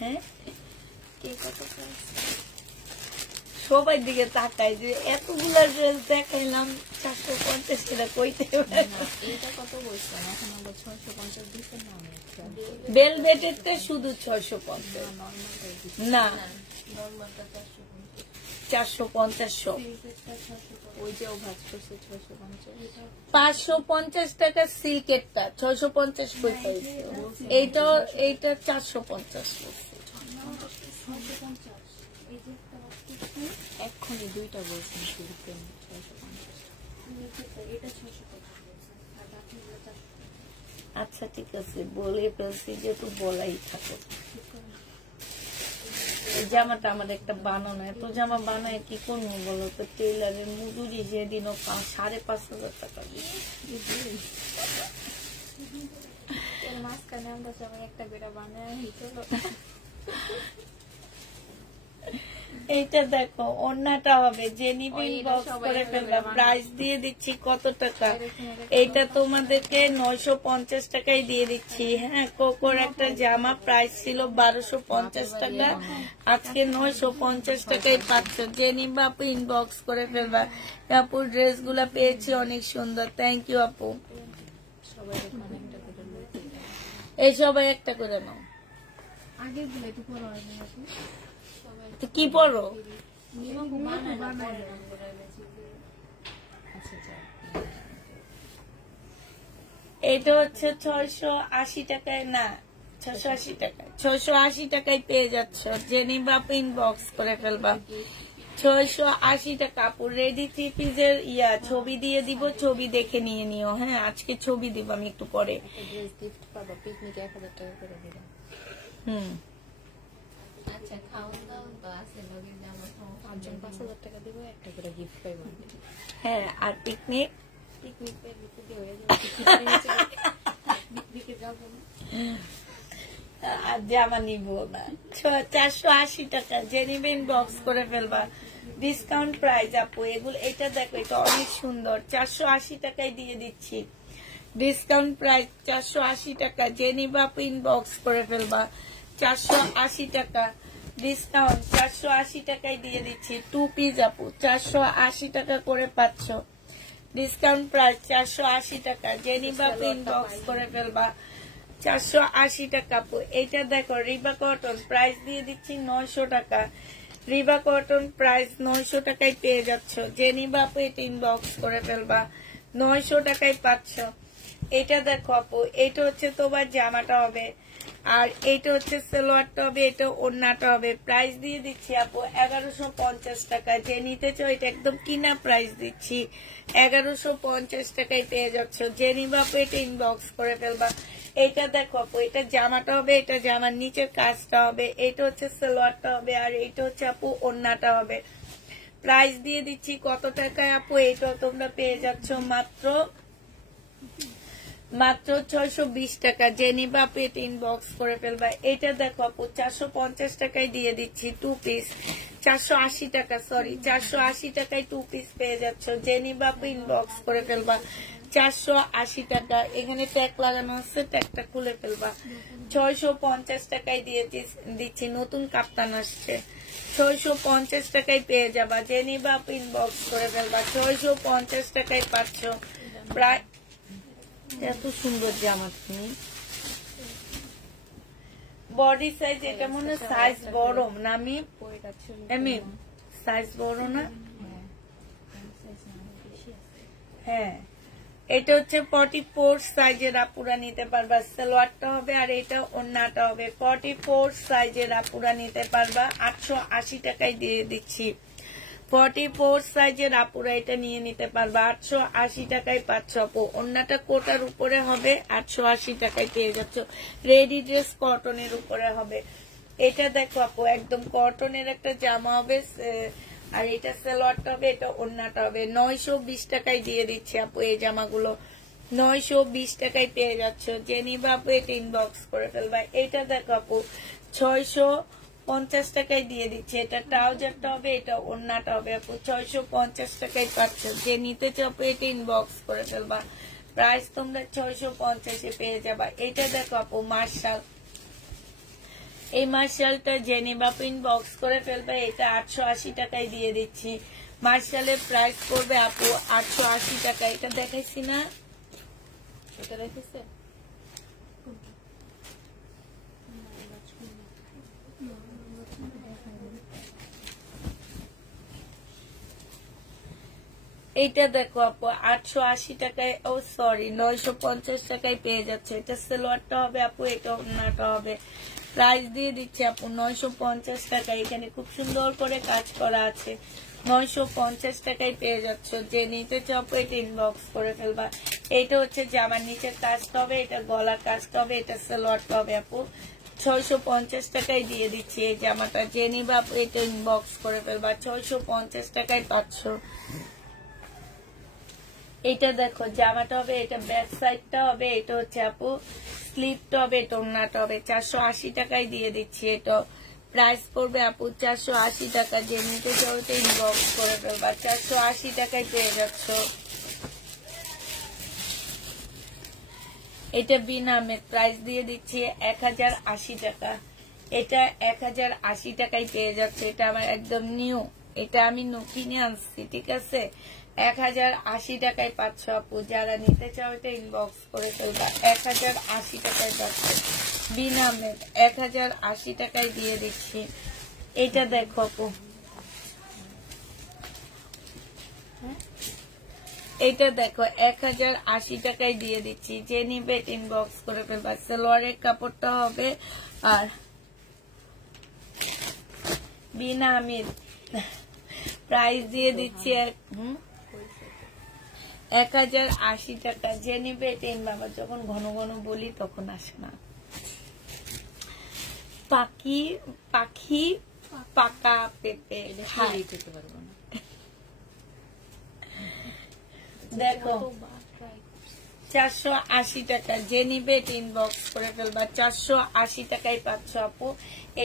হ্যাঁ, সবাই দিকে তাকাই যে এতগুলা ড্রেস দেখাইলাম, 450 টাকা কইতে না, এইটা কত বলছেন? এখন আবার 650 দিচ্ছেন না? আমি ভেলভেটেরটা শুধু 650, নর্মালটাই দিচ্ছি। না নর্মালটা 450 সিল্কেরটা 650 ওই যে ও ভাজ করছে 650। 550 টাকা সিল্কেরটা, 650 কই পাইছে? এইটা 450 650 এই যে একটা আসছে এক্ষুনি দুইটা বলছেন সিল্কের 650। এটা 650 আর বাকিগুলো 400। আচ্ছা ঠিক আছে, বলে ফেলছি যেহেতু বলাই থাকো। এই জামাটা আমার একটা বানানো, এত জামা বানায় কি করবো বলো তো? টেইলারের মজুরি যেদিনও 5,500 টাকা দিই। এর মাঝখানে আমরা সবাই একটা বেড়া বানায় হিচল। এইটা দেখো, ওড়নাটা হবে জেনিবিন ওই এটা বক্স সবাই করে মিলে ফেলবা। বানানো। প্রাইস দিয়ে দিচ্ছি কত টাকা? এইটা তোমাদেরকে 950 টাকায় দিয়ে দিচ্ছি। হ্যাঁ, কোকোর একটা জামা প্রাইস ছিল 1250 টাকা, আজকে 950 টাকায় পাচ্ছ। জেনিবা আপু ইনবক্স করে ফেলবা। আপুর ড্রেস গুলা পেয়েছি অনেক সুন্দর, থ্যাংক ইউ আপু। সবাই এখানে একটা করে লইতে এই সবাই একটা করে নাও। আগের গুলো তো পড়া হয় না আপু। সবাই তো কি পড়ো? নিয়ম বানায় না পরে। আচ্ছা যাক। এটা হচ্ছে 680 টাকায়, না 680 টাকায়, 680 টাকায় পেয়ে যাচ্ছ। জেনিবা ইনবক্স করে ফেলবা। 680 টাকা আপু। রেডি 3 পিসের ছবি দিয়ে দিব, ছবি দেখে নিয়ে নিও। হ্যাঁ, আজকে ছবি দিব আমি একটু পরে। একটা ড্রেস গিফট পাবো, পিকনিকে 1000 টাকা করে দিলাম। হুম, আচ্ছা খাওয়া দাওয়া তো আছে লগে জামা খাওয়া 5000 টাকা দিব, একটা করে গিফট পাইবো। হ্যাঁ, আর পিকনিক পিকনিকের ভিতরে হয়ে যাবে। পিকনিকে যাবো না। আর জামা নিব না। 480 টাকা জেনিবেন বক্স করে ফেলবা। ডিসকাউন্ট প্রাইস আপু এগুলো। এটা দেখো, এটা অনেক সুন্দর, 480 টাকায় দিয়ে দিচ্ছি। ডিসকাউন্ট প্রাইস 480 টাকা। জেনিবা ইনবক্স করে ফেলবা। 480 টাকা ডিসকাউন্ট, 480 টাকায় দিয়ে দিচ্ছি। 2 পিস আপু 480 টাকা করে পাচ্ছ। ডিসকাউন্ট প্রাইস 480 টাকা। জেনিবা ইনবক্স করে ফেলবা। 480 টাকা আপু। এইটা দেখো, রিবা কটন প্রাইস দিয়ে দিচ্ছি 900 টাকা। রিবা কটন প্রাইস 900 টাকায় পেয়ে যাচ্ছ। জেনিবা আপু এটা ইনবক্স করে ফেলবা। 900 টাকায় পাচ্ছ। এটা দেখো আপু, এটা হচ্ছে তোমার জামাটা হবে, আর এইটা হচ্ছে সালোয়ারটা হবে, এটা ওড়নাটা হবে। প্রাইস দিয়ে দিচ্ছি আপু 1150 টাকা। যে নিতে চাও এটা একদম কিনা প্রাইস দিচ্ছি, 1150 টাকায় পেয়ে যাচ্ছ। যে নিবা আপু এটা ইনবক্স করে ফেলবা। এটা দেখো আপু, এটা জামাটা হবে, এটা জামার নিচের কাজটা হবে, এটা হচ্ছে সালোয়ারটা হবে, আর এটা হচ্ছে আপু ওড়নাটা হবে। প্রাইস দিয়ে দিচ্ছি কত টাকায় আপু? এইটাও তোমরা পেয়ে যাচ্ছ মাত্র 620 টাকা। জেনিবা আপু এটা ইনবক্স করে ফেলবা। এটা দেখো আপু 450 টাকায় দিয়ে দিচ্ছি 2 পিস। 480 টাকা, সরি 480 টাকায় 2 পিস পেয়ে যাচ্ছ। জেনিবা আপু ইনবক্স করে ফেলবা। 480 টাকা। এখানে ট্যাগ লাগানো আছে, ট্যাগটা খুলে ফেলবা। 650 টাকায় দিয়ে দিচ্ছি। নতুন কাপ্তান আসছে, 650 টাকায় পেয়ে যাবা। জেনিবা আপু ইনবক্স করে ফেলবা। 650 টাকায় পাচ্ছ। প্রায় এত সুন্দর জামা। তুমি বডি সাইজ, এটা মনে সাইজ বড় না? আমি সাইজ বড় না? হ্যাঁ, এটা হচ্ছে 44 সাইজের আপুরা নিতে পারবা। সালোয়ারটা হবে, আর এটা ওড়নাটা হবে। 44 সাইজের আপুরা নিতে পারবা। 880 টাকায় দিয়ে দিচ্ছি। 44 সাইজের আপুরা এটা নিয়ে নিতে পারবা। 880 টাকায় পাচ্ছ আপু। ওড়নাটা কোটার উপরে হবে, 880 টাকায় পেয়ে যাচ্ছ। রেডি ড্রেস কটনের উপরে হবে। এটা দেখো আপু, একদম কটনের একটা জামা হবে, আর এটা সালোয়ারটা হবে, এটা ওড়নাটা হবে। 920 টাকায় দিয়ে দিচ্ছি আপু এই জামাগুলো। 920 টাকায় পেয়ে যাচ্ছ। জেনিবা আপু এটা ইনবক্স করে ফেলবা। এটা দেখো আপু 650 টাকায় দিয়ে দিচ্ছে। এটা ট্রাউজারটা হবে, এটা ওড়নাটা হবে আপু। 650 টাকায় পাচ্ছ। যে নিতে চাও আপু এটা ইনবক্স করে ফেলবা। প্রাইস তোমরা 650-এ পেয়ে যাবা। এটা দেখো আপু মার্শাল, এই মার্শালটা জেনিবা ইনবক্স করে ফেলবে। এটা 880 টাকায় দিয়ে দিচ্ছি। মার্শালের প্রাইস পড়বে আপু 880 টাকা। এটা দেখাইছি না? ওটা রেখেছে এইটা দেখো আপু 880 টাকায়, ও সরি 950 টাকায় পেয়ে যাচ্ছে। এটা সালোয়ারটা হবে আপু, এটা ওড়নাটা হবে। প্রাইস দিয়ে দিচ্ছে আপু 950 টাকা। এখানে খুব সুন্দর করে কাজ করা আছে। 950 টাকায় পেয়ে যাচ্ছ। যে নিতে চাও এটা ইনবক্স করে ফেলবা। এইটা হচ্ছে জামার নিচের কাজটা হবে, এটা গলার কাজটা হবে, এটা সালোয়ারটা হবে আপু। 650 টাকায় দিয়ে দিচ্ছি এই জামাটা। যে নিবা আপু এটা ইনবক্স করে ফেলবা। 650 টাকায় পাচ্ছ। এটা দেখো জামাটা হবে, এটা ব্যাক সাইডটা হবে, এটা হচ্ছে আপু স্লিপটা হবে, এটা ওড়নাটা হবে। 480 টাকায় দিয়ে দিচ্ছি। এটা প্রাইস পড়বে আপু 480 টাকা। যে নিতে চাও এটা ইনবক্স করে ফেলবা। 480 টাকায় পেয়ে যাচ্ছ। এটা বিনামের প্রাইস দিয়ে দিচ্ছি 1080 টাকা। এটা 1080 টাকায় পেয়ে যাচ্ছে। এটা আমার একদম নিউ, এটা আমি কিনে আনছি, ঠিক আছে? 1080 টাকায় পাচ্ছ আপু। যারা নিতে চাও এটা ইনবক্স করে ফেলবা। 1080 টাকায় পাচ্ছ বিনামের। 1080 টাকায় দিয়ে দিচ্ছি। এটা দেখো আপু, এটা দেখো 1080 টাকায় দিয়ে দিচ্ছি। যে নিবে ইনবক্স করে ফেলবা। সালোয়ারের কাপড়টা হবে আর বিনামের প্রাইস দিয়ে দিচ্ছি 1080 টাকা। যে নিবে বাবা, যখন ঘন ঘন বলি তখন আসে না। পাখি পাখি পাকা পেঁপে খাই খেতে পারবো না। দেখো 480 টাকা। যে নিবে ইনবক্স করে ফেলবা। 480 টাকায় পাচ্ছ আপু।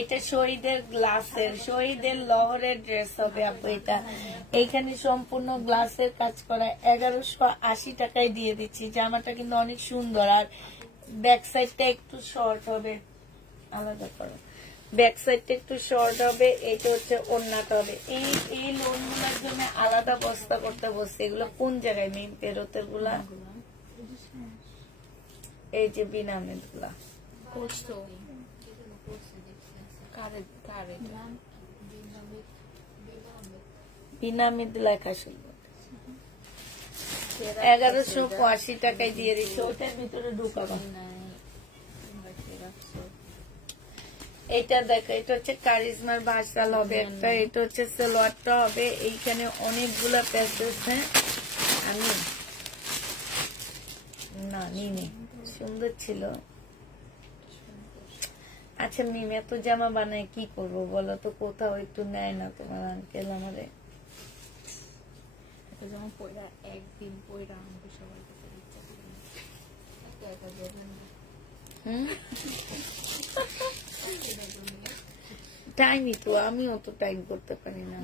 এটা শহীদের গ্লাসের, শহীদের লহরের ড্রেস হবে আপু। এটা এইখানে সম্পূর্ণ গ্লাসের কাজ করা। 1180 টাকায় দিয়ে দিচ্ছি। জামাটা কিন্তু অনেক সুন্দর। আর ব্যাক সাইডটা একটু শর্ট হবে, আলাদা করো। ব্যাক সাইডটা একটু শর্ট হবে। এটা হচ্ছে ওড়নাটা হবে। এই লোনগুলোর জন্য আলাদা বস্তা করতে বসছে। এগুলো কোন জায়গায় মেন পেরোতের গুলা? এই যে বিনামের গুলা বিনামের লেখা শুনবো। 1180 টাকায় দিয়ে দিচ্ছে। ওটার ভিতরে ঢুকাবো। এটা দেখো, এটা হচ্ছে কারিজমার ভার্সাল হবে একটা। এটা হচ্ছে সালোয়ারটা হবে। এইখানে অনেকগুলা প্যাচেস। হ্যাঁ আমি না নিনি, সুন্দর ছিল। আচ্ছা মিম এত জামা বানায় কি করবো বলো তো? কোথাও একটু নেয় না তোমার আঙ্কেল আমারে? যেমন পয়রা একদিন পয়রা আমাকে সবার কাছে ইচ্ছা করে না। একা একা যাবেন না। টাইমই তো, আমিও তো টাইম করতে পারি না।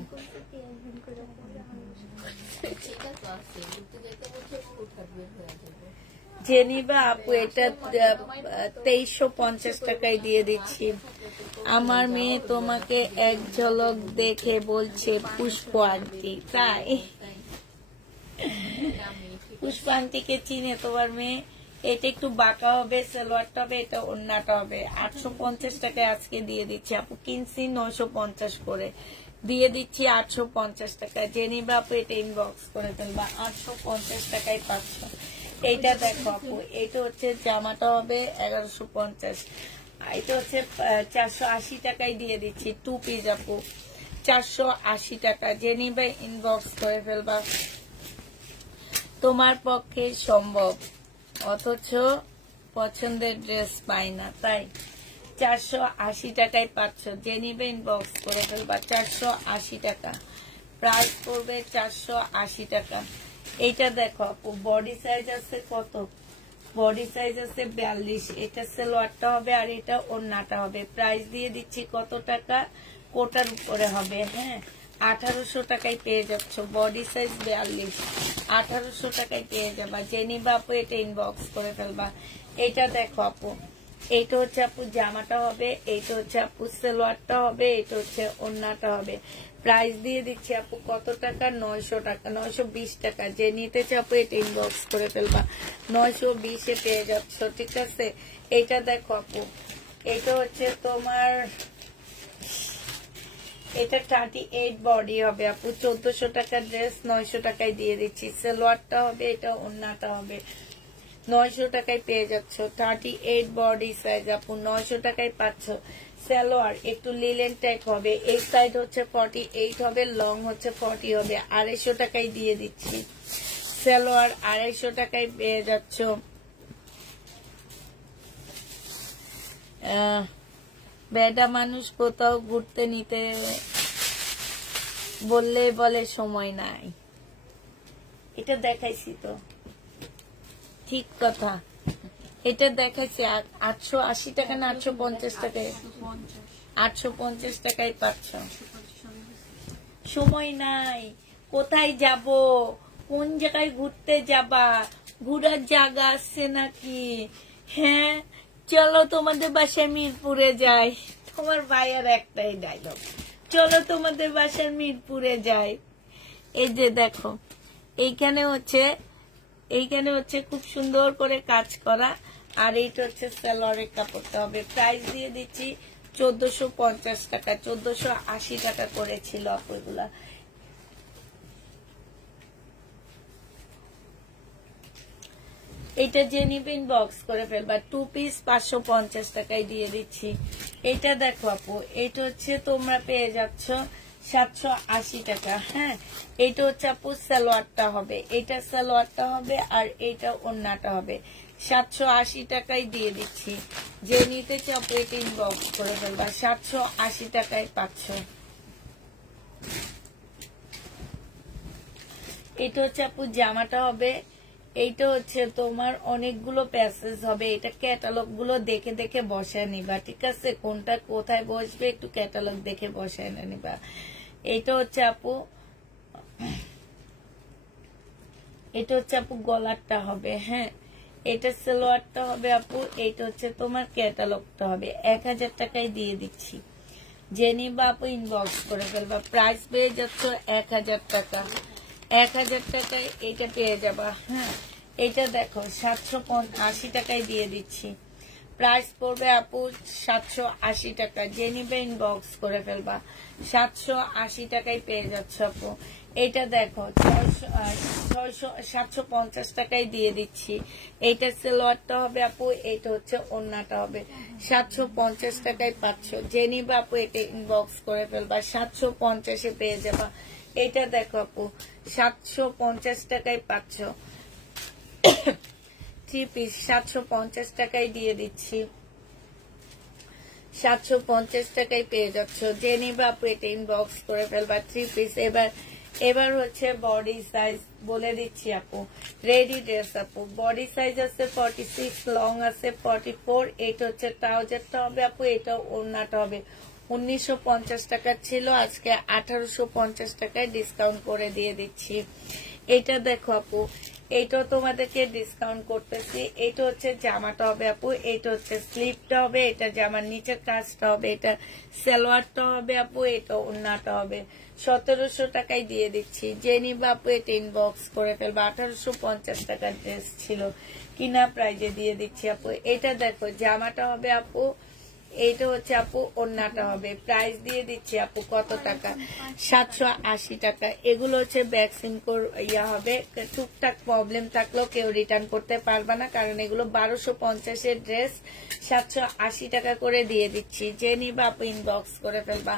যে নিবা আপু এটা 2350 টাকায় দিয়ে দিচ্ছি। আমার মেয়ে তোমাকে এক ঝলক দেখে বলছে পুষ্প আন্টি। তাই? পুষ্প আন্টিকে চিনে তোমার মেয়ে? এটা একটু বাঁকা হবে, সালোয়ারটা হবে, এটা ওড়নাটা হবে। 850 টাকায় আজকে দিয়ে দিচ্ছি আপু। কিনছি 950 করে, দিয়ে দিচ্ছি 850 টাকা। যে নিবে আপু এটা ইনবক্স করে ফেলবা। 850 টাকায় পাচ্ছ। এইটা দেখো আপু, এটা হচ্ছে জামাটা হবে 1150। এটা হচ্ছে 480 টাকায় দিয়ে দিচ্ছি। 2 পিস আপু 480 টাকা। যে নিবে ইনবক্স করে ফেলবা। তোমার পক্ষে সম্ভব, অথচ পছন্দের ড্রেস পাই না, তাই 480 টাকায় পাচ্ছ। যে নিবে ইনবক্স করে ফেলবা। 480 টাকা প্রাইস পড়বে। 480 টাকা। এইটা দেখো আপু, বডি সাইজ আছে কত? বডি সাইজ আছে 42। এটা সালোয়ারটা হবে আর এটা ওড়নাটা হবে। প্রাইস দিয়ে দিচ্ছি কত টাকা? কোটার উপরে হবে। হ্যাঁ 1800 টাকায় পেয়ে যাচ্ছ। বডি সাইজ 42, 1800 টাকায় পেয়ে যাবা। যে নিবা আপু এটা ইনবক্স করে ফেলবা। এটা দেখো আপু, এইটা হচ্ছে আপু জামাটা হবে, এইটা হচ্ছে আপু সালোয়ারটা হবে, এটা হচ্ছে ওড়নাটা হবে। প্রাইস দিয়ে দিচ্ছি আপু কত টাকা? 900 টাকা, 920 টাকা। যে নিতে চাও আপু এটা ইনবক্স করে ফেলবা, 920 এ পেয়ে যাচ্ছ, ঠিক আছে। এইটা দেখো আপু, এটা হচ্ছে তোমার, এটা 38 বডি হবে আপু, 1400 টাকার ড্রেস 900 টাকায় দিয়ে দিচ্ছি। সালোয়ারটা হবে, এটা ওড়নাটা হবে, 900 টাকায় পেয়ে যাচ্ছ। 38 বডি সাইজ আপু, 900 টাকায় পাচ্ছ। সালোয়ার একটু লিলেন টাইপ হবে, এই সাইড হচ্ছে 48 হবে, লং হচ্ছে 40 হবে, 250 টাকায় দিয়ে দিচ্ছি। সালোয়ার 250 টাকায় পেয়ে যাচ্ছ। বেডা মানুষ কোথাও ঘুরতে নিতে বললে বলে সময় নাই, এটা দেখাইছি তো, ঠিক কথা। এটা দেখাইছি 880 টাকা না 850 টাকায়, 850 টাকায় পাচ্ছ। সময় নাই, কোথায় যাব, কোন জায়গায় ঘুরতে যাবা, ঘুরার জায়গা আছে নাকি? হ্যাঁ চলো তোমাদের বাসায় মিরপুরে যাই, তোমার ভাইয়ের একটাই ডায়লগ, চলো তোমাদের বাসার মিরপুরে যাই। এই যে দেখো, এইখানে হচ্ছে খুব সুন্দর করে কাজ করা, আর এইটা হচ্ছে সালোয়ারের কাপড়টা হবে। প্রাইস দিয়ে দিচ্ছি 1450 টাকা, 1480 টাকা করেছিল আপুগুলা। এটা যে নিবেন বক্স করে ফেলবা, 2 পিস 550 টাকায় দিয়ে দিচ্ছি। এটা দেখো আপু, এটা হচ্ছে তোমরা পেয়ে যাচ্ছ 780 টাকা। হ্যাঁ, এটা হচ্ছে আপু সালোয়ারটা হবে, এটা সালোয়ারটা হবে, আর এটা ওড়নাটা হবে, 780 টাকায় দিয়ে দিচ্ছি। যে নিতে চাও আপু এটা ইনবক্স করে ফেলবা, 780 টাকায় পাচ্ছ। এটা হচ্ছে আপু জামাটা হবে, এইটা হচ্ছে তোমার অনেকগুলো প্যাসেজ হবে, এটা ক্যাটালগ গুলো দেখে দেখে বসায় নিবা, ঠিক আছে। কোনটা কোথায় বসবে একটু ক্যাটালগ দেখে বসায় নিবা। এটা হচ্ছে আপু গলারটা হবে। হ্যাঁ, এটা সালোয়ারটা হবে আপু, এইটা হচ্ছে তোমার ক্যাটালগটা হবে। 1000 টাকায় দিয়ে দিচ্ছি। যে নিবা আপু ইনবক্স করে ফেলবা। প্রাইস পেয়ে যাচ্ছ 1000 টাকা, 1000 টাকায় এইটা পেয়ে যাবা। হ্যাঁ, এটা দেখো 780 টাকায় দিয়ে দিচ্ছি। প্রাইস পড়বে আপু 780 টাকা। যে নিবে ইনবক্স করে ফেলবা, 780 টাকায় পেয়ে যাচ্ছে আপু। এটা দেখো 750 টাকায় দিয়ে দিচ্ছি। এইটা সালোয়ারটা হবে আপু, এইটা হচ্ছে ওড়নাটা হবে, 750 টাকায় পাচ্ছ। যে নিবে আপু এটা ইনবক্স করে ফেলবা, 750 পেয়ে যাবা। এটা দেখো আপু 750 টাকায় পাচ্ছ। 3 পিস 750 টাকায় দিয়ে দিচ্ছি, 750 টাকায় পেয়ে যাচ্ছ। যে নিবে আপু এটা ইনবক্স করে ফেলবা। 3 পিস। এবার হচ্ছে বডি সাইজ বলে দিচ্ছি আপু, রেডি ড্রেস আপু। বডি সাইজ আছে 46, লং আছে 44। এটা হচ্ছে ট্রাউজারটা হবে আপু, এটা ওড়নাটা হবে। 1950 টাকা ছিল, আজকে 1850 টাকায় ডিসকাউন্ট করে দিয়ে দিচ্ছি। এটা দেখো আপু, এইটাও তোমাদেরকে ডিসকাউন্ট করতেছি। এটা হচ্ছে জামাটা হবে আপু, এটা হচ্ছে স্লিপটা হবে, এটা জামার নিচের কাজটা হবে, এটা সালোয়ারটা হবে আপু, এটা ওড়নাটা হবে। 1700 টাকায় দিয়ে দিচ্ছি। যে নিবা আপু এটা ইনবক্স করে ফেলবা। 1850 টাকার ড্রেস ছিল, কিনা প্রাইজে দিয়ে দিচ্ছি আপু। এটা দেখো জামাটা হবে আপু, এইটা হচ্ছে আপু ওড়নাটা হবে। প্রাইস দিয়ে দিচ্ছি আপু কত টাকা? 780 টাকা। এগুলো হচ্ছে ভ্যাকসিন হবে, টুকটাক প্রবলেম থাকলেও কেউ রিটার্ন করতে পারবে না, কারণ এগুলো 1250 ড্রেস 780 টাকা করে দিয়ে দিচ্ছি। যে নিবা আপু ইনবক্স করে ফেলবা।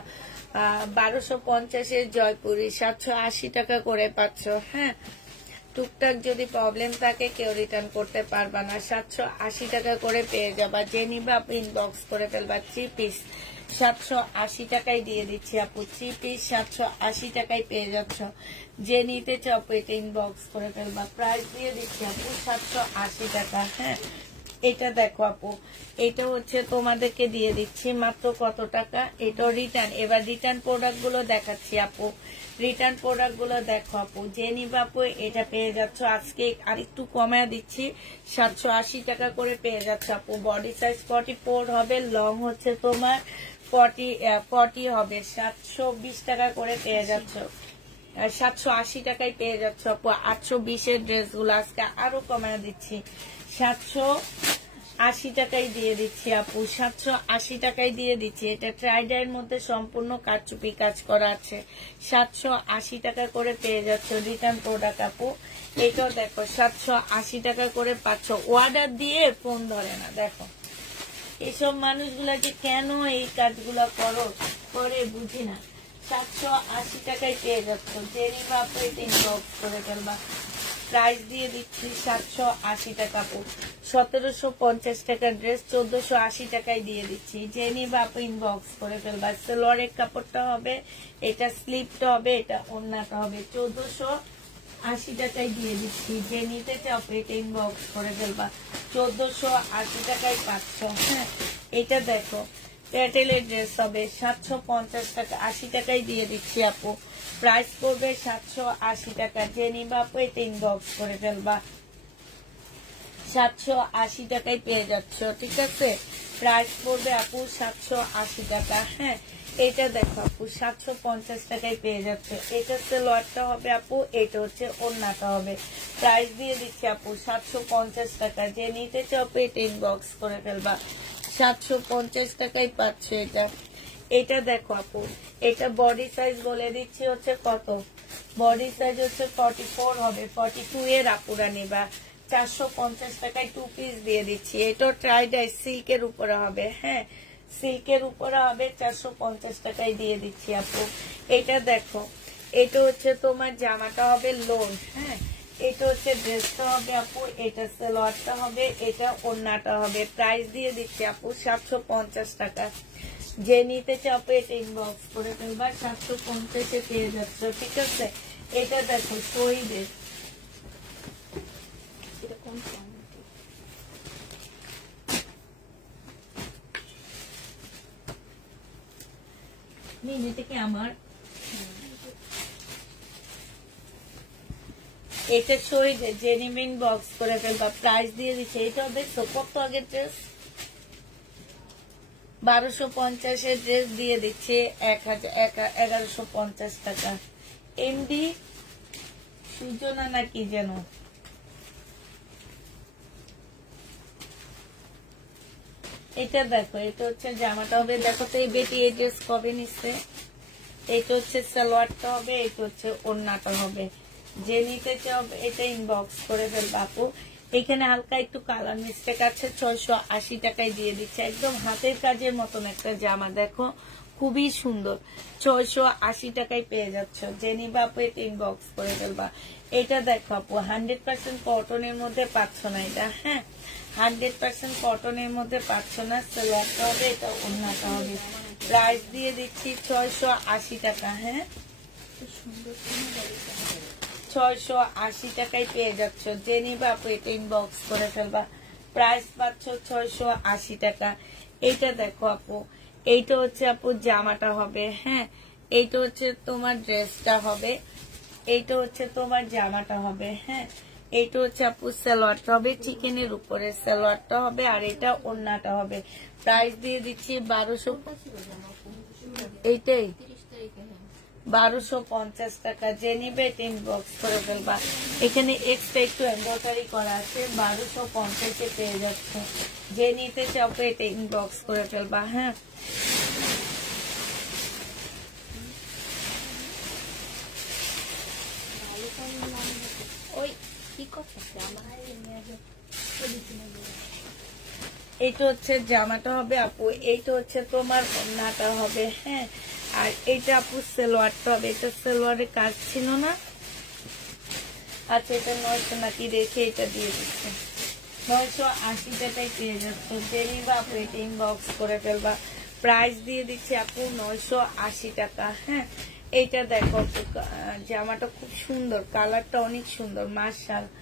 1250 জয়পুরি 780 টাকা করে পাচ্ছ। হ্যাঁ, টুকটাক যদি প্রবলেম থাকে কেউ রিটার্ন করতে পারবা না, 780 টাকা করে পেয়ে যাবা। যে নিবা আপু ইনবক্স করে ফেলবা। 3 পিস 780 টাকায় দিয়ে দিচ্ছি আপু। 3 পিস 780 টাকায় পেয়ে যাচ্ছ। যে নিতে চাও আপু এটা ইনবক্স করে ফেলবা। প্রাইস দিয়ে দিচ্ছি আপু 780 টাকা। হ্যাঁ, এটা দেখো আপু, এটা হচ্ছে তোমাদেরকে দিয়ে দিচ্ছি মাত্র কত টাকা। এটা রিটার্ন, এবার রিটার্ন প্রোডাক্ট গুলো দেখাচ্ছি আপু। রিটার্ন প্রোডাক্ট গুলো দেখো আপু, যে নিবে আপু এটা পেয়ে যাচ্ছ আজকে আরেকটু কমায় দিচ্ছি, 780 টাকা করে পেয়ে যাচ্ছ আপু। বডি সাইজ 44 হবে, লং হচ্ছে তোমার 40 হবে, 720 টাকা করে পেয়ে যাচ্ছ, 780 টাকায় পেয়ে যাচ্ছ আপু। 820-এর ড্রেস গুলো আজকে আরো কমায় দিচ্ছি, 780 টাকায় দিয়ে দিচ্ছি আপু, 780 টাকায় দিয়ে দিচ্ছি। এটা ট্রাইডার মধ্যে সম্পূর্ণ কারচুপি কাজ করা আছে, 780 টাকা করে পেয়ে যাচ্ছ রিটার্ন প্রোডাক্ট আপু। এটাও দেখো 780 টাকা করে পাচ্ছ। অর্ডার দিয়ে ফোন ধরে না, দেখো এসব মানুষগুলা যে কেন এই কাজগুলা করে বুঝি না। 780 টাকায় পেয়ে যাচ্ছ, যে নিবা আপু এটা ইনবক্স করে ফেলবা। প্রাইস দিয়ে দিচ্ছি 780 টাকা আপু। 1750 টাকার ড্রেস 1480 টাকায় দিয়ে দিচ্ছি, যে নিবা আপু ইনবক্স করে ফেলবা। সালোয়ারের কাপড়টা হবে, এটা স্লিপটা হবে, এটা ওড়নাটা হবে, 1480 টাকায় দিয়ে দিচ্ছি, যে নিতে চাও এটা ইনবক্স করে ফেলবা। 1480 টাকায় পাচ্ছ। হ্যাঁ, এটা দেখো প্যাটেলের ড্রেস হবে, 750 টাকা, 80 টাকায় দিয়ে দিচ্ছি আপু। প্রাইস পড়বে 780 টাকা, যে নিবা আপু এটা ইনবক্স করে ফেলবা। 780 টাকায় পেয়ে যাচ্ছ, ঠিক আছে। প্রাইস পড়বে আপু 780 টাকা। হ্যাঁ, এটা দেখো আপু 750 টাকায় পেয়ে যাচ্ছে। এটা সালোয়ারটা হবে আপু, এটা হচ্ছে ওড়নাটা হবে। প্রাইস দিয়ে দিচ্ছি আপু 750 টাকা, যে নিতে চাও এটা ইনবক্স করে ফেলবা। 750 টাকায় পাচ্ছে এটা। এটা দেখো আপু, এটা বডি সাইজ বলে দিচ্ছি হচ্ছে কত, বডি সাইজ হচ্ছে 44 হবে, 42 এর আপুরা নিবা। 450 টাকায় 2 পিস দিয়ে দিচ্ছি। এটা ট্রাইডাই সিল্কের উপরে হবে। হ্যাঁ, সিল্কের উপরে হবে, 450 টাকায় দিয়ে দিচ্ছি আপু। এটা দেখো, এটা হচ্ছে তোমার জামাটা হবে লোন। হ্যাঁ, এটা হচ্ছে ড্রেসটা হবে আপু, এটা সালোয়ারটা হবে, এটা ওড়নাটা হবে। প্রাইস দিয়ে দিচ্ছি আপু 750 টাকা, যে নিতে চাপে এটা ইনবক্স করে ফেলবা। 750-এ পেয়ে যাচ্ছ, ঠিক আছে। এটা দেখো শহীদের, থেকে আমার এটা শহীদের, যে নিবে ইনবক্স করে ফেলবা। প্রাইস দিয়ে দিচ্ছে, এটাও দেখছো কত আগের ড্রেস, 1250-এর ড্রেস দিয়ে দিচ্ছে 1150 টাকা। এমডি সূচনা নাকি যেন, এটা দেখো, এটা হচ্ছে জামাটা হবে। দেখো তো এই বেটি এই ড্রেস কবে নিচ্ছে। এটা হচ্ছে সালোয়ারটা হবে, এটা হচ্ছে ওড়নাটা হবে। যে নিতে চাও এটা ইনবক্স করে ফেলবা আপু। এখানে হালকা একটু কালার মিস্টেক আছে, 680 টাকায় দিয়ে দিচ্ছে। একদম হাতের কাজের মতন একটা জামা, দেখো খুবই সুন্দর, 680 টাকায় পেয়ে যাচ্ছ। যে নিবা আপু এটা ইনবক্স করে ফেলবা। এটা দেখো আপু 100% কটনের মধ্যে পাচ্ছ না এটা। হ্যাঁ, 100% কটনের মধ্যে পাচ্ছ না। সালোয়ারটা হবে, এটা ওড়নাটা হবে। প্রাইস দিয়ে দিচ্ছি 680 টাকা। হ্যাঁ, 680 টাকায় পেয়ে যাচ্ছ। যে নিবা আপু এটা ইনবক্স করে ফেলবা। প্রাইস পাচ্ছ 680 টাকা। এইটা দেখো আপু, এইটা হচ্ছে আপু জামাটা হবে। হ্যাঁ, এইটা হচ্ছে তোমার ড্রেসটা হবে, এইটা হচ্ছে তোমার জামাটা হবে। হ্যাঁ, এইটা হচ্ছে আপু সালোয়ারটা হবে, চিকেনের উপরে সালোয়ারটা হবে, আর এটা ওড়নাটা হবে। প্রাইস দিয়ে দিচ্ছি 1200, এইটাই 1250 টাকা। যে নিবে এটা ইনবক্স করে ফেলবা। এখানে এক্সট্রা একটু এমব্রয়ডারি করা আছে, 1250-এ পেয়ে যাচ্ছে। যে নিতে চাও এটা ইনবক্স করে ফেলবা। হ্যাঁ, ওই কি করতেছে আমার, এইটা হচ্ছে জামাটা হবে আপু, এইটা হচ্ছে তোমার ওড়নাটা হবে। হ্যাঁ, আর এইটা আপু সালোয়ারটা হবে। এটা সালোয়ারের কাজ ছিল না, আচ্ছা এটা 900 নাকি রেখে এটা দিয়ে দিচ্ছে। 980 টাকায় পেয়ে যাচ্ছে। যে নিবা আপু এটা ইনবক্স করে ফেলবা। প্রাইস দিয়ে দিচ্ছি আপু 980 টাকা। হ্যাঁ, এইটা দেখো জামাটা খুব সুন্দর, কালারটা অনেক সুন্দর, মাশাআল্লাহ।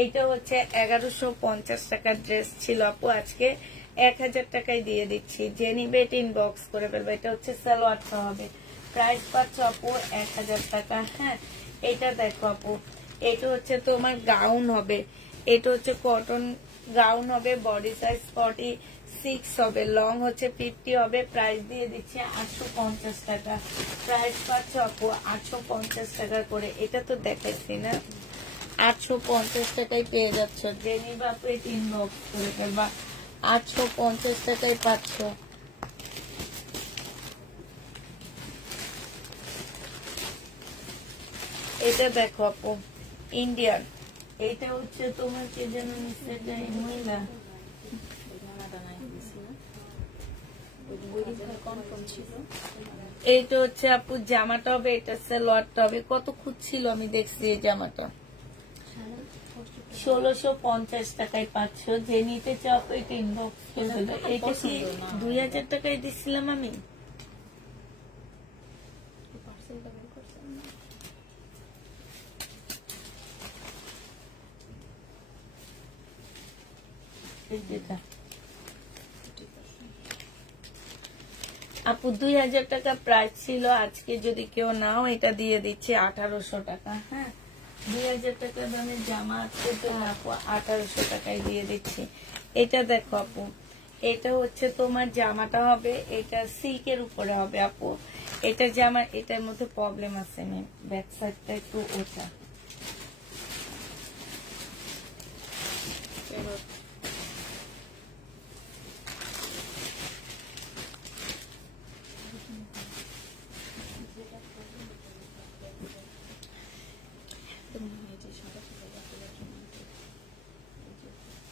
এইটা হচ্ছে 1150 টাকার ড্রেস ছিল আপু, আজকে 1000 টাকায় দিয়ে দিচ্ছি। যে নিবে এটা ইনবক্স করে ফেলবে। এটা হচ্ছে সালোয়ারটা হবে, প্রাইস পাচ্ছ আপু 1000 টাকা। হ্যাঁ, এটা দেখো আপু, এটা হচ্ছে তোমার গাউন হবে, এটা হচ্ছে কটন গাউন হবে, বডি সাইজ 46 হবে, লং হচ্ছে 50 হবে, প্রাইস দিয়ে দিচ্ছে 850 টাকা। প্রাইস পাচ্ছ আপু 850 টাকা করে। এটা তো দেখাইছি না, 850 টাকায় পেয়ে যাচ্ছ। যে নিবা আপু এটা ইনবক্স করে ফেলবা, 850 টাকায় পাচ্ছ। এটা দেখো আপু, ইন্ডিয়ান, এটা হচ্ছে তোমার কে যেন নিচে যায় মহিলা, এইটা হচ্ছে আপু জামাটা হবে, এটা সালোয়ারটা হবে। কত খুঁজছিল আমি দেখছি এই জামাটা 1650 টাকায় পাচ্ছ। যে নিতে চাও এটা ইনবক্স করে দেবো। এটা কি 2000 টাকায় দিছিলাম আমি? আপু 2000 টাকা প্রাইস ছিল, আজকে যদি কেউ নাও এটা দিয়ে দিচ্ছে 1800 টাকা। হ্যাঁ, 2000 টাকা দামের জামা আজকে তো আপু 1800 টাকায় দিয়ে দিচ্ছি। এটা দেখো আপু, এটা হচ্ছে তোমার জামাটা হবে, এটা সিল্কের উপরে হবে আপু। এটা জামা, এটার মধ্যে প্রবলেম আছে, ব্যাক সাইডটা একটু ওটা।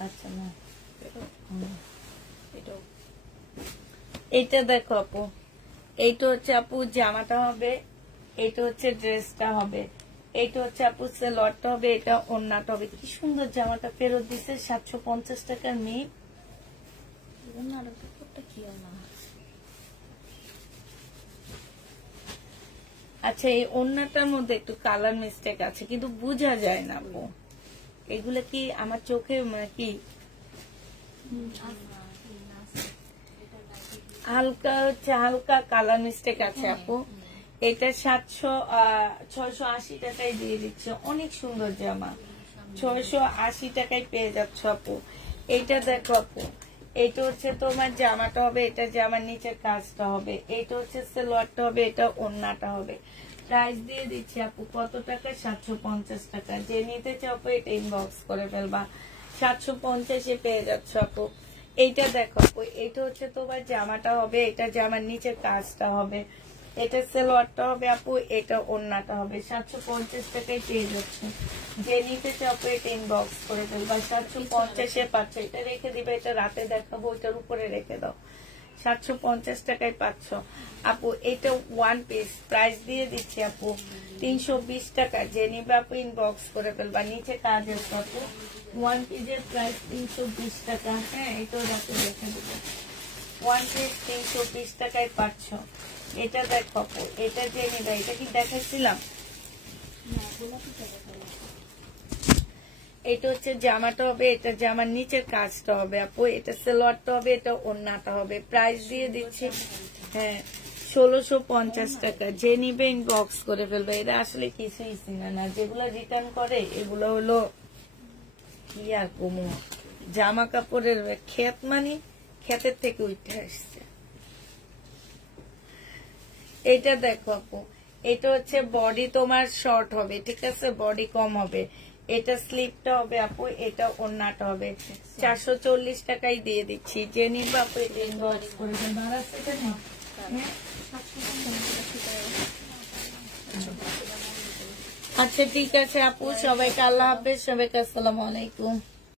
আচ্ছা না, এইটা দেখো আপু, এইটা হচ্ছে আপু জামাটা হবে, এইটা হচ্ছে ড্রেসটা হবে, এইটা হচ্ছে আপু সালোয়ারটা হবে, এটা ওড়নাটা হবে। কি সুন্দর জামাটা ফেরত দিছে 750 টাকার মেয়ে। আচ্ছা, এই ওড়নাটার মধ্যে একটু কালার মিস্টেক আছে, কিন্তু বোঝা যায় না আপু। এগুলা কি আমার চোখে কি হালকা হচ্ছে, হালকা কালার মিস্টেক আছে আপু। এটা 680 টাকায় দিয়ে দিচ্ছে। অনেক সুন্দর জামা, 680 টাকায় পেয়ে যাচ্ছ আপু। এইটা দেখো আপু, এইটা হচ্ছে তোমার জামাটা হবে, এটা জামার নিচের কাজটা হবে, এইটা হচ্ছে সালোয়ারটা হবে, এটা ওড়নাটা হবে। প্রাইস দিয়ে দিচ্ছি আপু কত টাকা? 750 টাকা। যে নিতে চাও আপু এটা ইনবক্স করে ফেলবা, 750-এ পেয়ে যাচ্ছ আপু। এইটা দেখো আপু, এটা হচ্ছে তোমার জামাটা হবে, এটা জামার নিচের কাজটা হবে, এটা সালোয়ারটা হবে আপু, এটা ওড়নাটা হবে। 750 টাকায় পেয়ে যাচ্ছে। যে নিতে চাও আপু এটা ইনবক্স করে ফেলবা, 750-এ পাচ্ছ। এটা রেখে দিবে, এটা রাতে দেখাবো, এটার উপরে রেখে দাও। 750 টাকায় পাচ্ছ আপু। এটা ওয়ান পিস, প্রাইস দিয়ে দিচ্ছি আপু 320 টাকা। যে নিবে আপু ইনবক্স করে ফেলবা, নিচে কাজ আছে আপু। ওয়ান পিসের প্রাইস 320 টাকা। হ্যাঁ, এটাও রাতে রেখে দেবো। ওয়ান পিস 320 টাকায় পাচ্ছ। এটা দেখো আপু, এটা যে নিবে, এটা কি দেখাচ্ছিলাম? এটা হচ্ছে জামাটা হবে, এটা জামার নিচের কাজটা হবে আপু, এটা সালোয়ারটা হবে, এটা ওড়নাটা হবে। প্রাইস দিয়ে দিচ্ছি হ্যাঁ 1650 টাকা। যে নিবে ইনবক্স করে ফেলবে। এটা আসলে কিছুই চিনা না, যেগুলো রিটার্ন করে এগুলো হলো কি আর কমু, জামা কাপড়ের ক্ষেত, মানে ক্ষেতের থেকে উঠে আসছে। এটা দেখো আপু, এটা হচ্ছে বডি তোমার শর্ট হবে, ঠিক আছে, বডি কম হবে। এটা স্লিপটা হবে আপু, এটা ওড়নাটা হবে। 440 টাকায় দিয়ে দিচ্ছি। যে নিবে আপু এটা ইনবক্স করে দেন। আচ্ছা ঠিক আছে আপু, সবাইকে আল্লাহ হাফেজ, সবাইকে আসসালামু আলাইকুম।